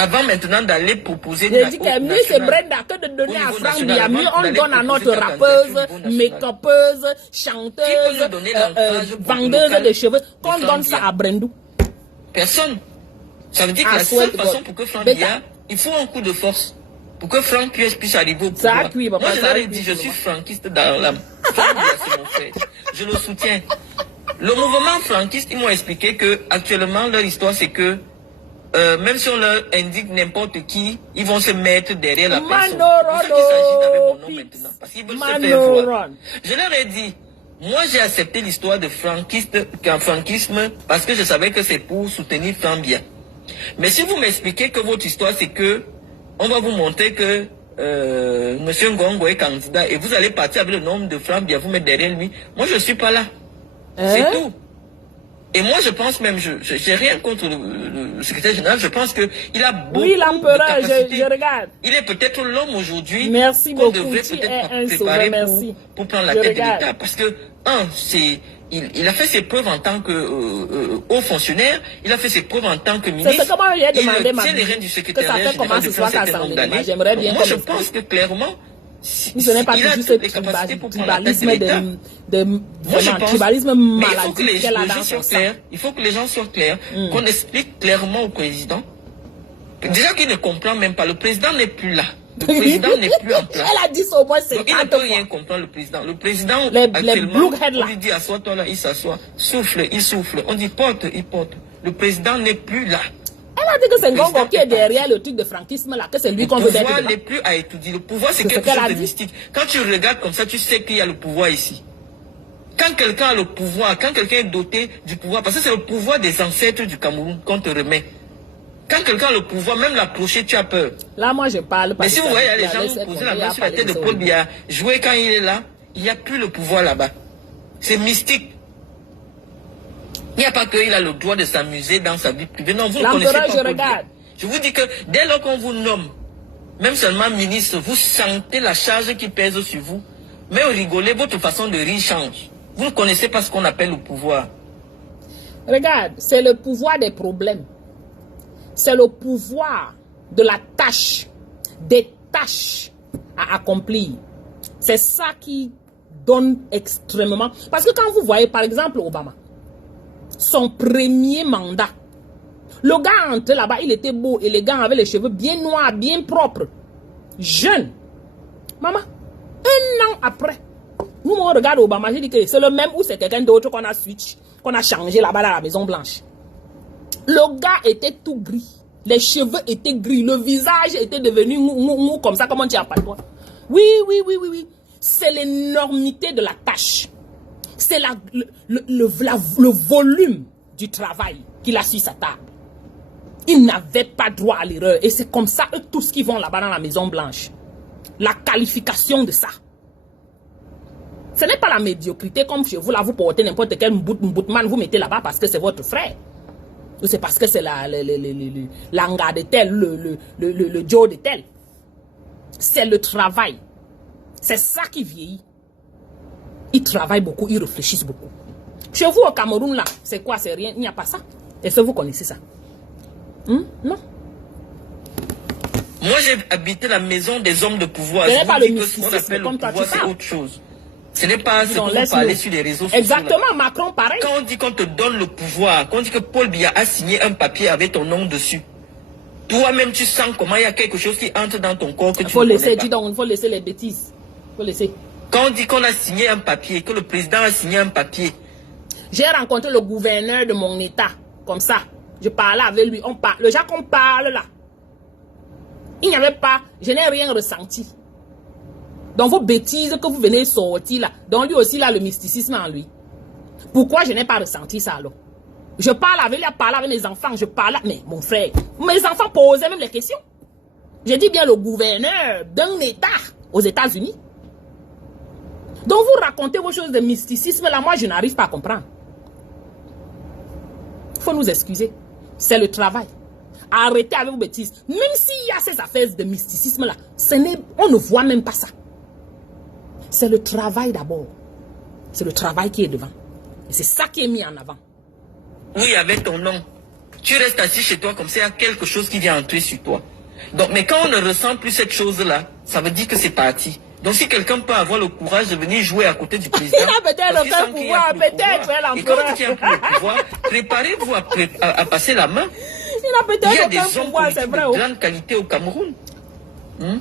Avant maintenant d'aller proposer... J'ai dit que mieux c'est Brenda que de donner à Franck Biya. Mieux on donne à notre rappeuse, make-upeuse, chanteuse, vendeuse de cheveux, qu'on donne ça à Brendou. Personne. Ça veut dire que la seule façon pour que Franck Biya il faut un coup de force pour que Franck puisse arriver au Ça pouvoir. a cuit, papa, Moi, je ça leur a ai cuit, dit, je suis seulement. franquiste dans l'âme. Franck Biya, c'est mon frère. Je le soutiens. Le mouvement franquiste, ils m'ont expliqué que actuellement leur histoire, c'est que même si on leur indique n'importe qui, ils vont se mettre derrière la personne. C'est pour ça qu'il s'agit avec mon nom maintenant. Parce qu'ils veulent se faire voir. Je leur ai dit, moi j'ai accepté l'histoire de franquisme parce que je savais que c'est pour soutenir Franck Biya. Mais si vous m'expliquez que votre histoire, c'est que on va vous montrer que Monsieur Ngongo est candidat et vous allez partir avec le nom de Franck Biya, vous mettre derrière lui, moi je ne suis pas là. C'est tout. Et moi, je pense même, je n'ai rien contre le secrétaire général, je pense qu'il a beaucoup de capacités. Je regarde. Il est peut-être l'homme aujourd'hui qu'on devrait peut-être préparer pour prendre la tête de l'État. Parce que, il a fait ses preuves en tant que haut fonctionnaire, il a fait ses preuves en tant que ministre. C'est comment j'ai demandé ma les rênes du secrétaire général depuis un certain nombre d'années. J'aimerais bien. Moi, je pense que clairement, ce n'est pas juste le tribalisme maladif qu'elle a dans son sang. Il faut que les gens soient clairs, qu'on explique clairement au président. Déjà qu'il ne comprend même pas, le président n'est plus là. Le président n'est plus en place. Elle a dit ça au moins 50 fois. Il ne peut rien comprendre, le président. Le président, actuellement, on lui dit assois-toi là, il s'assoit. Souffle, il souffle. On dit porte, il porte. Le président n'est plus là. Elle a dit que c'est Ngongo qui est derrière le truc de franquisme là, que c'est lui qu'on veut mettre. Le pouvoir n'est plus à étudier. Le pouvoir, c'est quelque chose de mystique. Quand tu regardes comme ça, tu sais qu'il y a le pouvoir ici. Quand quelqu'un a le pouvoir, quand quelqu'un est doté du pouvoir, parce que c'est le pouvoir des ancêtres du Cameroun qu'on te remet. Quand quelqu'un a le pouvoir, même l'approcher, tu as peur. Là, moi, je parle pas. Mais si vous voyez les gens poser la main sur la tête de Paul Biya, jouer quand il est là, il n'y a plus le pouvoir là-bas. C'est mystique. Il n'y a pas qu'il a le droit de s'amuser dans sa vie privée. Non, vous ne connaissez pas Paul Biya. Je vous dis que dès lors qu'on vous nomme, même seulement ministre, vous sentez la charge qui pèse sur vous. Mais rigolez, votre façon de rire change. Vous ne connaissez pas ce qu'on appelle le pouvoir. Regarde, c'est le pouvoir des problèmes. C'est le pouvoir de la tâche, des tâches à accomplir. C'est ça qui donne extrêmement... Parce que quand vous voyez, par exemple, Obama, son premier mandat, le gars entré là-bas, il était beau, élégant, avec les cheveux bien noirs, bien propres, jeune. Maman, un an après, nous, on regarde Obama, j'ai dit que c'est le même ou c'est quelqu'un d'autre qu'on a switch, qu'on a changé là-bas dans la Maison Blanche. Le gars était tout gris. Les cheveux étaient gris. Le visage était devenu mou comme ça. Comment tu as pas toi? Oui. C'est l'énormité de la tâche. C'est le volume du travail qu'il a sur sa table. Il n'avait pas droit à l'erreur. Et c'est comme ça, eux, tous qui vont là-bas dans la Maison Blanche. La qualification de ça. Ce n'est pas la médiocrité comme chez vous. Là, vous portez n'importe quel boutman, vous mettez là-bas parce que c'est votre frère. Ou c'est parce que c'est l'anga de tel, le Joe de tel. C'est le travail. C'est ça qui vieillit. Ils travaillent beaucoup, ils réfléchissent beaucoup. Chez vous au Cameroun, là, c'est quoi? C'est rien. Il n'y a pas ça. Est-ce que vous connaissez ça? Non. Moi, j'ai habité la maison des hommes de pouvoir. Ce n'est pas le ce qu'on appelle le pouvoir, c'est autre chose. Ce n'est pas ce qu'on parlait sur les réseaux sociaux. Exactement, Macron, pareil. Quand on dit qu'on te donne le pouvoir, quand on dit que Paul Biya a signé un papier avec ton nom dessus, toi-même, tu sens comment il y a quelque chose qui entre dans ton corps que tu ne connais pas. Il faut laisser les bêtises. Faut laisser. Quand on dit qu'on a signé un papier, que le président a signé un papier. J'ai rencontré le gouverneur de mon état, comme ça. Je parlais avec lui. On parle. Le genre qu'on parle là, il n'y avait pas, je n'ai rien ressenti. Dans vos bêtises que vous venez sortir là, donc lui aussi là, le mysticisme en lui. Pourquoi je n'ai pas ressenti ça alors? Je parle avec lui, je parle avec mes enfants, je parle, mais mon frère, mes enfants posaient même les questions. J'ai dit bien le gouverneur d'un état aux États-Unis. Donc vous racontez vos choses de mysticisme là, moi je n'arrive pas à comprendre. Il faut nous excuser. C'est le travail. Arrêtez avec vos bêtises. Même s'il y a ces affaires de mysticisme là, on ne voit même pas ça. C'est le travail d'abord. C'est le travail qui est devant. Et c'est ça qui est mis en avant. Oui, avec ton nom. Tu restes assis chez toi comme ça, il y a quelque chose qui vient entrer sur toi. Donc, mais quand on ne ressent plus cette chose-là, ça veut dire que c'est parti. Donc si quelqu'un peut avoir le courage de venir jouer à côté du président, il a peut-être aucun pouvoir, peut-être et quand il n'y a plus le pouvoir, préparez-vous à passer la main. Il n'a Il y peut-être a des aucun hommes pouvoir, c'est politiques vrai. de Oh. grande qualité au Cameroun. Hein?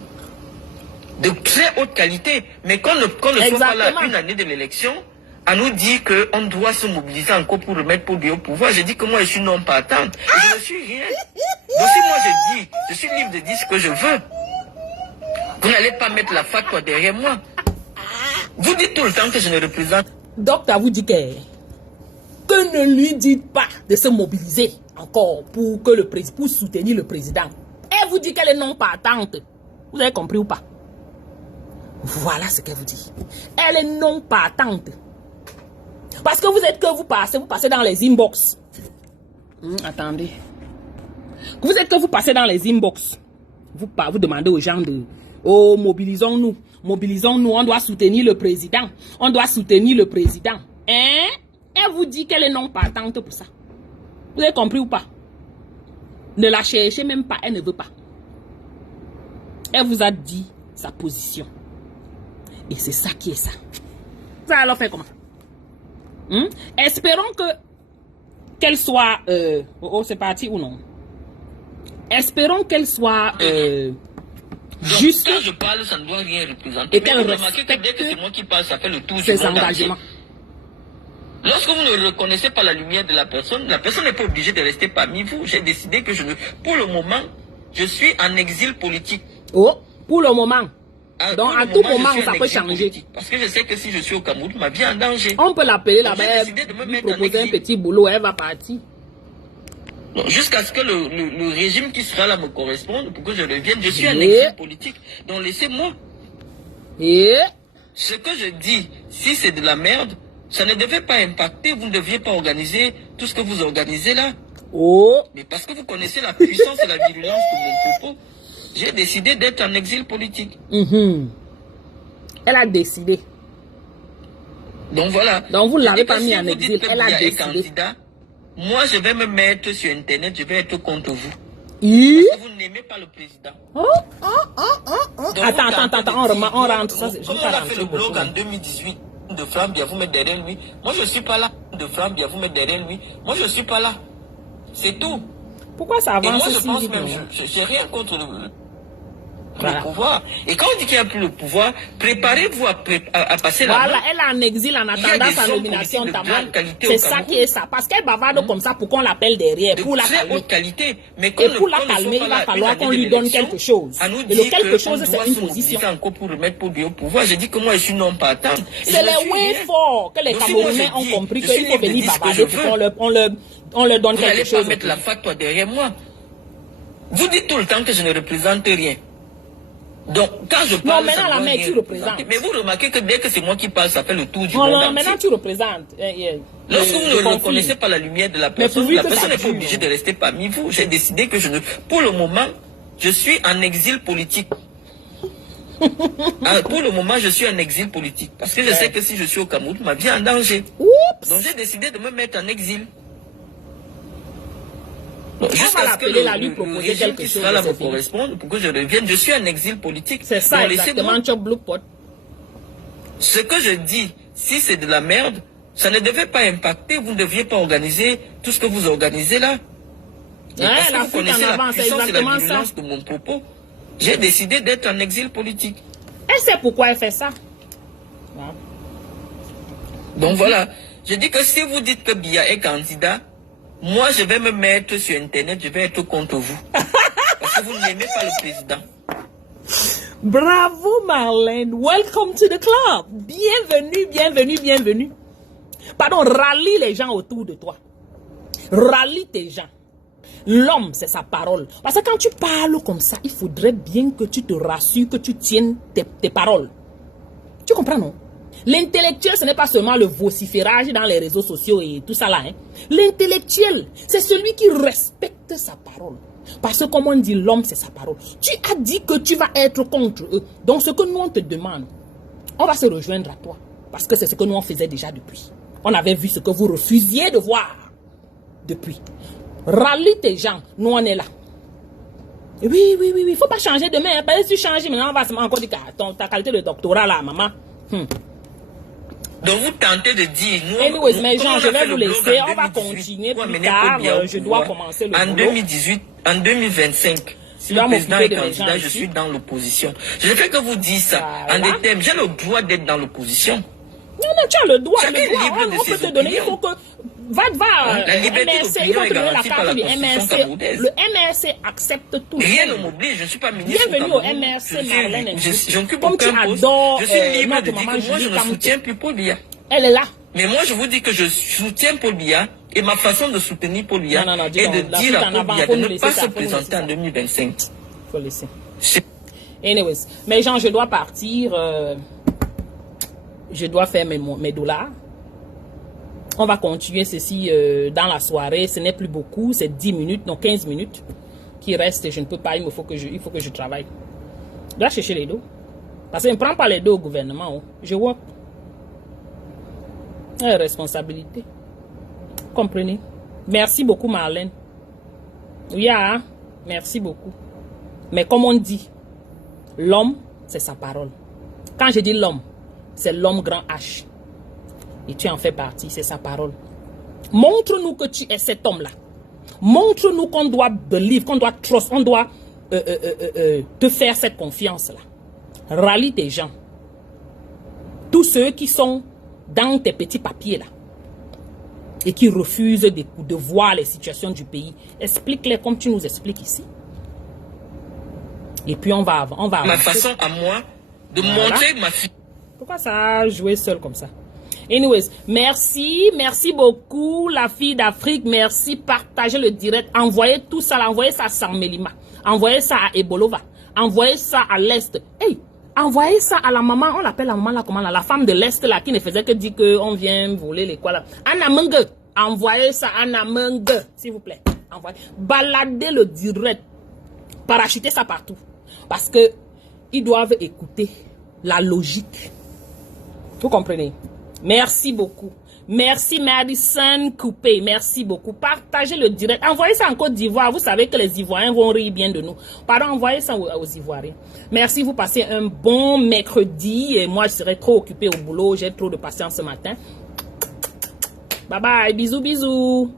De très haute qualité. Mais qu'on ne soit pas là Exactement. une année de l'élection, à nous dire qu'on doit se mobiliser encore pour remettre Paul Biya au pouvoir. Je dis que moi, je suis non partante. Et je ne suis rien. Donc si moi, je dis, je suis libre de dire ce que je veux. Vous n'allez pas mettre la fatwa derrière moi. Vous dites tout le temps que je ne représente. Docteur vous dit que ne lui dites pas de se mobiliser encore pour soutenir le président. Elle vous dit qu'elle est non partante. Vous avez compris ou pas? Voilà ce qu'elle vous dit. Elle est non partante. Parce que vous passez dans les inbox. Attendez. Vous passez dans les inbox. Vous demandez aux gens de... Oh, mobilisons-nous. Mobilisons-nous. On doit soutenir le président. On doit soutenir le président. Hein? Elle vous dit qu'elle est non partante pour ça. Vous avez compris ou pas? Ne la cherchez même pas. Elle ne veut pas. Elle vous a dit sa position. Et c'est ça qui est ça. Ça alors fait comment? Espérons qu'elle soit... c'est parti ou non? Espérons qu'elle soit... juste. Quand je parle, ça ne doit rien représenter. Et qu'elle remarquez que dès que c'est moi qui parle, ça fait le tour du ses monde engagements. entier. Lorsque vous ne reconnaissez pas la lumière de la personne n'est pas obligée de rester parmi vous. J'ai décidé que pour le moment, je suis en exil politique. Oh, pour le moment. Donc, pour à le tout moment, moment, je suis ça en peut exil changer. politique. Parce que je sais que si je suis au Cameroun, ma vie est en danger. On peut l'appeler là-bas, j'ai décidé de me lui mettre en proposer un exil. petit boulot, elle va partir. Jusqu'à ce que le régime qui sera là me corresponde pour que je revienne. Je suis en Et- exil politique. Donc laissez-moi. Et... Ce que je dis, si c'est de la merde, ça ne devait pas impacter. Vous ne deviez pas organiser tout ce que vous organisez là. Oh, Mais parce que vous connaissez la puissance et la virulence de mon propos, j'ai décidé d'être en exil politique. elle a décidé. Donc voilà. Donc vous ne l'avez Je dis pas que mis si en vous exil, dites que elle a Biya est décidé. candidat, moi je vais me mettre sur internet, je vais être contre vous. Et... Parce que vous n'aimez pas le président. Donc, Attends, on rentre ça. Je Comme vais on pas a fait le rentrer blog beaucoup. en 2018 de Franck Biya, vous mettre derrière lui. Moi je suis pas là. De Franck Biya, vous mettre derrière lui. Moi je suis pas là. C'est tout. Pourquoi ça Et moi avance je si pense vite? même, Non? j'ai rien contre Voilà. le pouvoir. Et quand on dit qu'il n'y a plus le pouvoir, préparez-vous à passer la Voilà, main. elle est en exil en Il y a attendant des sa hommes nomination politiques de Tamal. grande qualité C'est au ça Cameroun. qui est ça. Parce qu'elle bavarde comme ça pour qu'on l'appelle derrière, De pour la très calmer. haute qualité. Mais Et qu'on pour la qu'on ne soit calmer, pas il là va falloir une qu'on année lui donne d'élection, quelque chose. à nous Et dire le quelque qu'on chose, doit c'est se une mobiliser position. encore pour remettre Paul Biya au pouvoir. J'ai dit que moi je suis non partant. C'est les way forts que les Donc, si moi, Camerounais je ont dis, compris je qu'il suis faut libre de venir dire ce que bavarder je pour veux. qu'on leur donne Vous n'allez quelque pas chose. mettre la fatwa derrière moi. Vous dites tout le temps que je ne représente rien. Donc, quand je parle, maintenant, ça la doit mère, rien tu représentes. représenter. Mais vous remarquez que dès que c'est moi qui parle, ça fait le tour du Non, monde non, entier. maintenant tu représentes. Lorsque vous Je ne confirme. reconnaissez pas la lumière de la Mais personne, pourvu la que personne ça n'est pas dure. obligée de rester parmi vous. J'ai décidé que pour le moment, je suis en exil politique. Pour le moment, je suis en exil politique. Parce que je sais que si je suis au Cameroun, ma vie est en danger. Oups! Donc j'ai décidé de me mettre en exil. Donc, va jusqu'à ce que l'appeler, là, lui le proposer régime quelque qui chose sera de là ses me filles. corresponde pour que je revienne. Je suis en exil politique. C'est ça Donc, exactement, laissez-moi. Chop Blue Pot. Ce que je dis, si c'est de la merde, ça ne devait pas impacter. Vous ne deviez pas organiser tout ce que vous organisez là. Et Ouais, parce que la vous fuite connaissez en la avant, c'est puissance et la exactement ça. virulence de mon propos, j'ai décidé d'être en exil politique. Elle sait pourquoi elle fait ça. Ouais. Donc voilà, je dis que si vous dites que Biya est candidat, moi je vais me mettre sur internet, je vais être contre vous. Parce que vous n'aimez pas le président. Bravo Marlène, welcome to the club. Bienvenue, bienvenue, bienvenue. Pardon, rallie les gens autour de toi. Rallie tes gens. L'homme, c'est sa parole. Parce que quand tu parles comme ça, il faudrait bien que tu te rassures, que tu tiennes tes paroles. Tu comprends, non? L'intellectuel, ce n'est pas seulement le vociférage dans les réseaux sociaux et tout ça là. Hein. L'intellectuel, c'est celui qui respecte sa parole. Parce que comme on dit, l'homme, c'est sa parole. Tu as dit que tu vas être contre eux. Donc ce que nous, on te demande, on va se rejoindre à toi. Parce que c'est ce que nous, on faisait déjà depuis. On avait vu ce que vous refusiez de voir depuis. Rallie tes gens, nous, on est là. Oui, oui, oui, il ne faut pas changer demain. Hein. Parce que si tu changes, maintenant, on va se encore dire que ta qualité de doctorat là, maman. Donc vous tentez de dire, nous, Anyways, mais Jean, je vais vous blog laisser. en On va 2018 continuer pour plus amener tard. Paul Biya au Je dois pouvoir. commencer le En boulot. 2018, en 2025, si dois le président m'occuper est de mes candidat, gens je ici. suis dans l'opposition. Je ne fais que vous dire ça. Voilà. En des termes, j'ai le droit d'être dans l'opposition. Non, non, tu as le droit. Chacun est libre de On peut ses te donner. Il opinions. faut que. Va. La liberté MRC, il d'opinion faut est te donner la garantie par carte la du Constitution MRC. camerounaise. Le MRC accepte tout. Rien ne m'oblige, je ne suis pas ministre. Bienvenue au MRC, Marlène. Je n'occupe Comme tu aucun poste. adores, Je suis libre de notre dire maman que moi, je Julie ne Kamouté. soutiens plus Paul Biya. Elle est là. Mais moi, je vous dis que je soutiens Paul Biya et ma façon de soutenir Paul Biya Non, est dis de donc, la dire suite à en Paul avant, Biya faut de nous ne laisser pas ça, se faut nous laisser présenter ça. en 2025. Faut laisser. C'est- Anyways. Mais Jean, je dois partir. Je dois faire mes dollars. On va continuer ceci dans la soirée. Ce n'est plus beaucoup. C'est 10 minutes, non 15 minutes qui restent. Je ne peux pas. Il faut que je travaille. Je dois chercher les dos. Parce que je ne prends pas les dos au gouvernement. Oh. Je vois. Responsabilité. Comprenez. Merci beaucoup, Marlène. Oui, hein? Merci beaucoup. Mais comme on dit, l'homme, c'est sa parole. Quand je dis l'homme, c'est l'homme grand H. Et tu en fais partie, c'est sa parole. Montre-nous que tu es cet homme-là. Montre-nous qu'on doit believe, qu'on doit trust, on doit te faire cette confiance-là. Rallie tes gens. Tous ceux qui sont dans tes petits papiers-là et qui refusent de voir les situations du pays, explique-les comme tu nous expliques ici. Et puis on va avancer. Ma façon à moi de montrer ma fille. Pourquoi ça a joué seul comme ça? Anyways, merci beaucoup la fille d'Afrique, merci, partagez le direct, envoyez tout ça, envoyez ça à Samelima, envoyez ça à Ebolova, envoyez ça à l'Est, hey, envoyez ça à la maman, on l'appelle la maman là, comment là, la femme de l'Est là, qui ne faisait que dire qu'on vient voler les quoi là, Anna Menge, envoyez ça à Anna Menge, s'il vous plaît, envoyez, baladez le direct, parachutez ça partout, parce que ils doivent écouter la logique, vous comprenez? Merci beaucoup. Merci Madison Coupé. Merci beaucoup. Partagez le direct. Envoyez ça en Côte d'Ivoire. Vous savez que les Ivoiriens vont rire bien de nous. Pardon, envoyez ça aux Ivoiriens. Merci. Vous passez un bon mercredi. Et moi, je serai trop occupé au boulot. J'ai trop de patience ce matin. Bye bye. Bisous, bisous.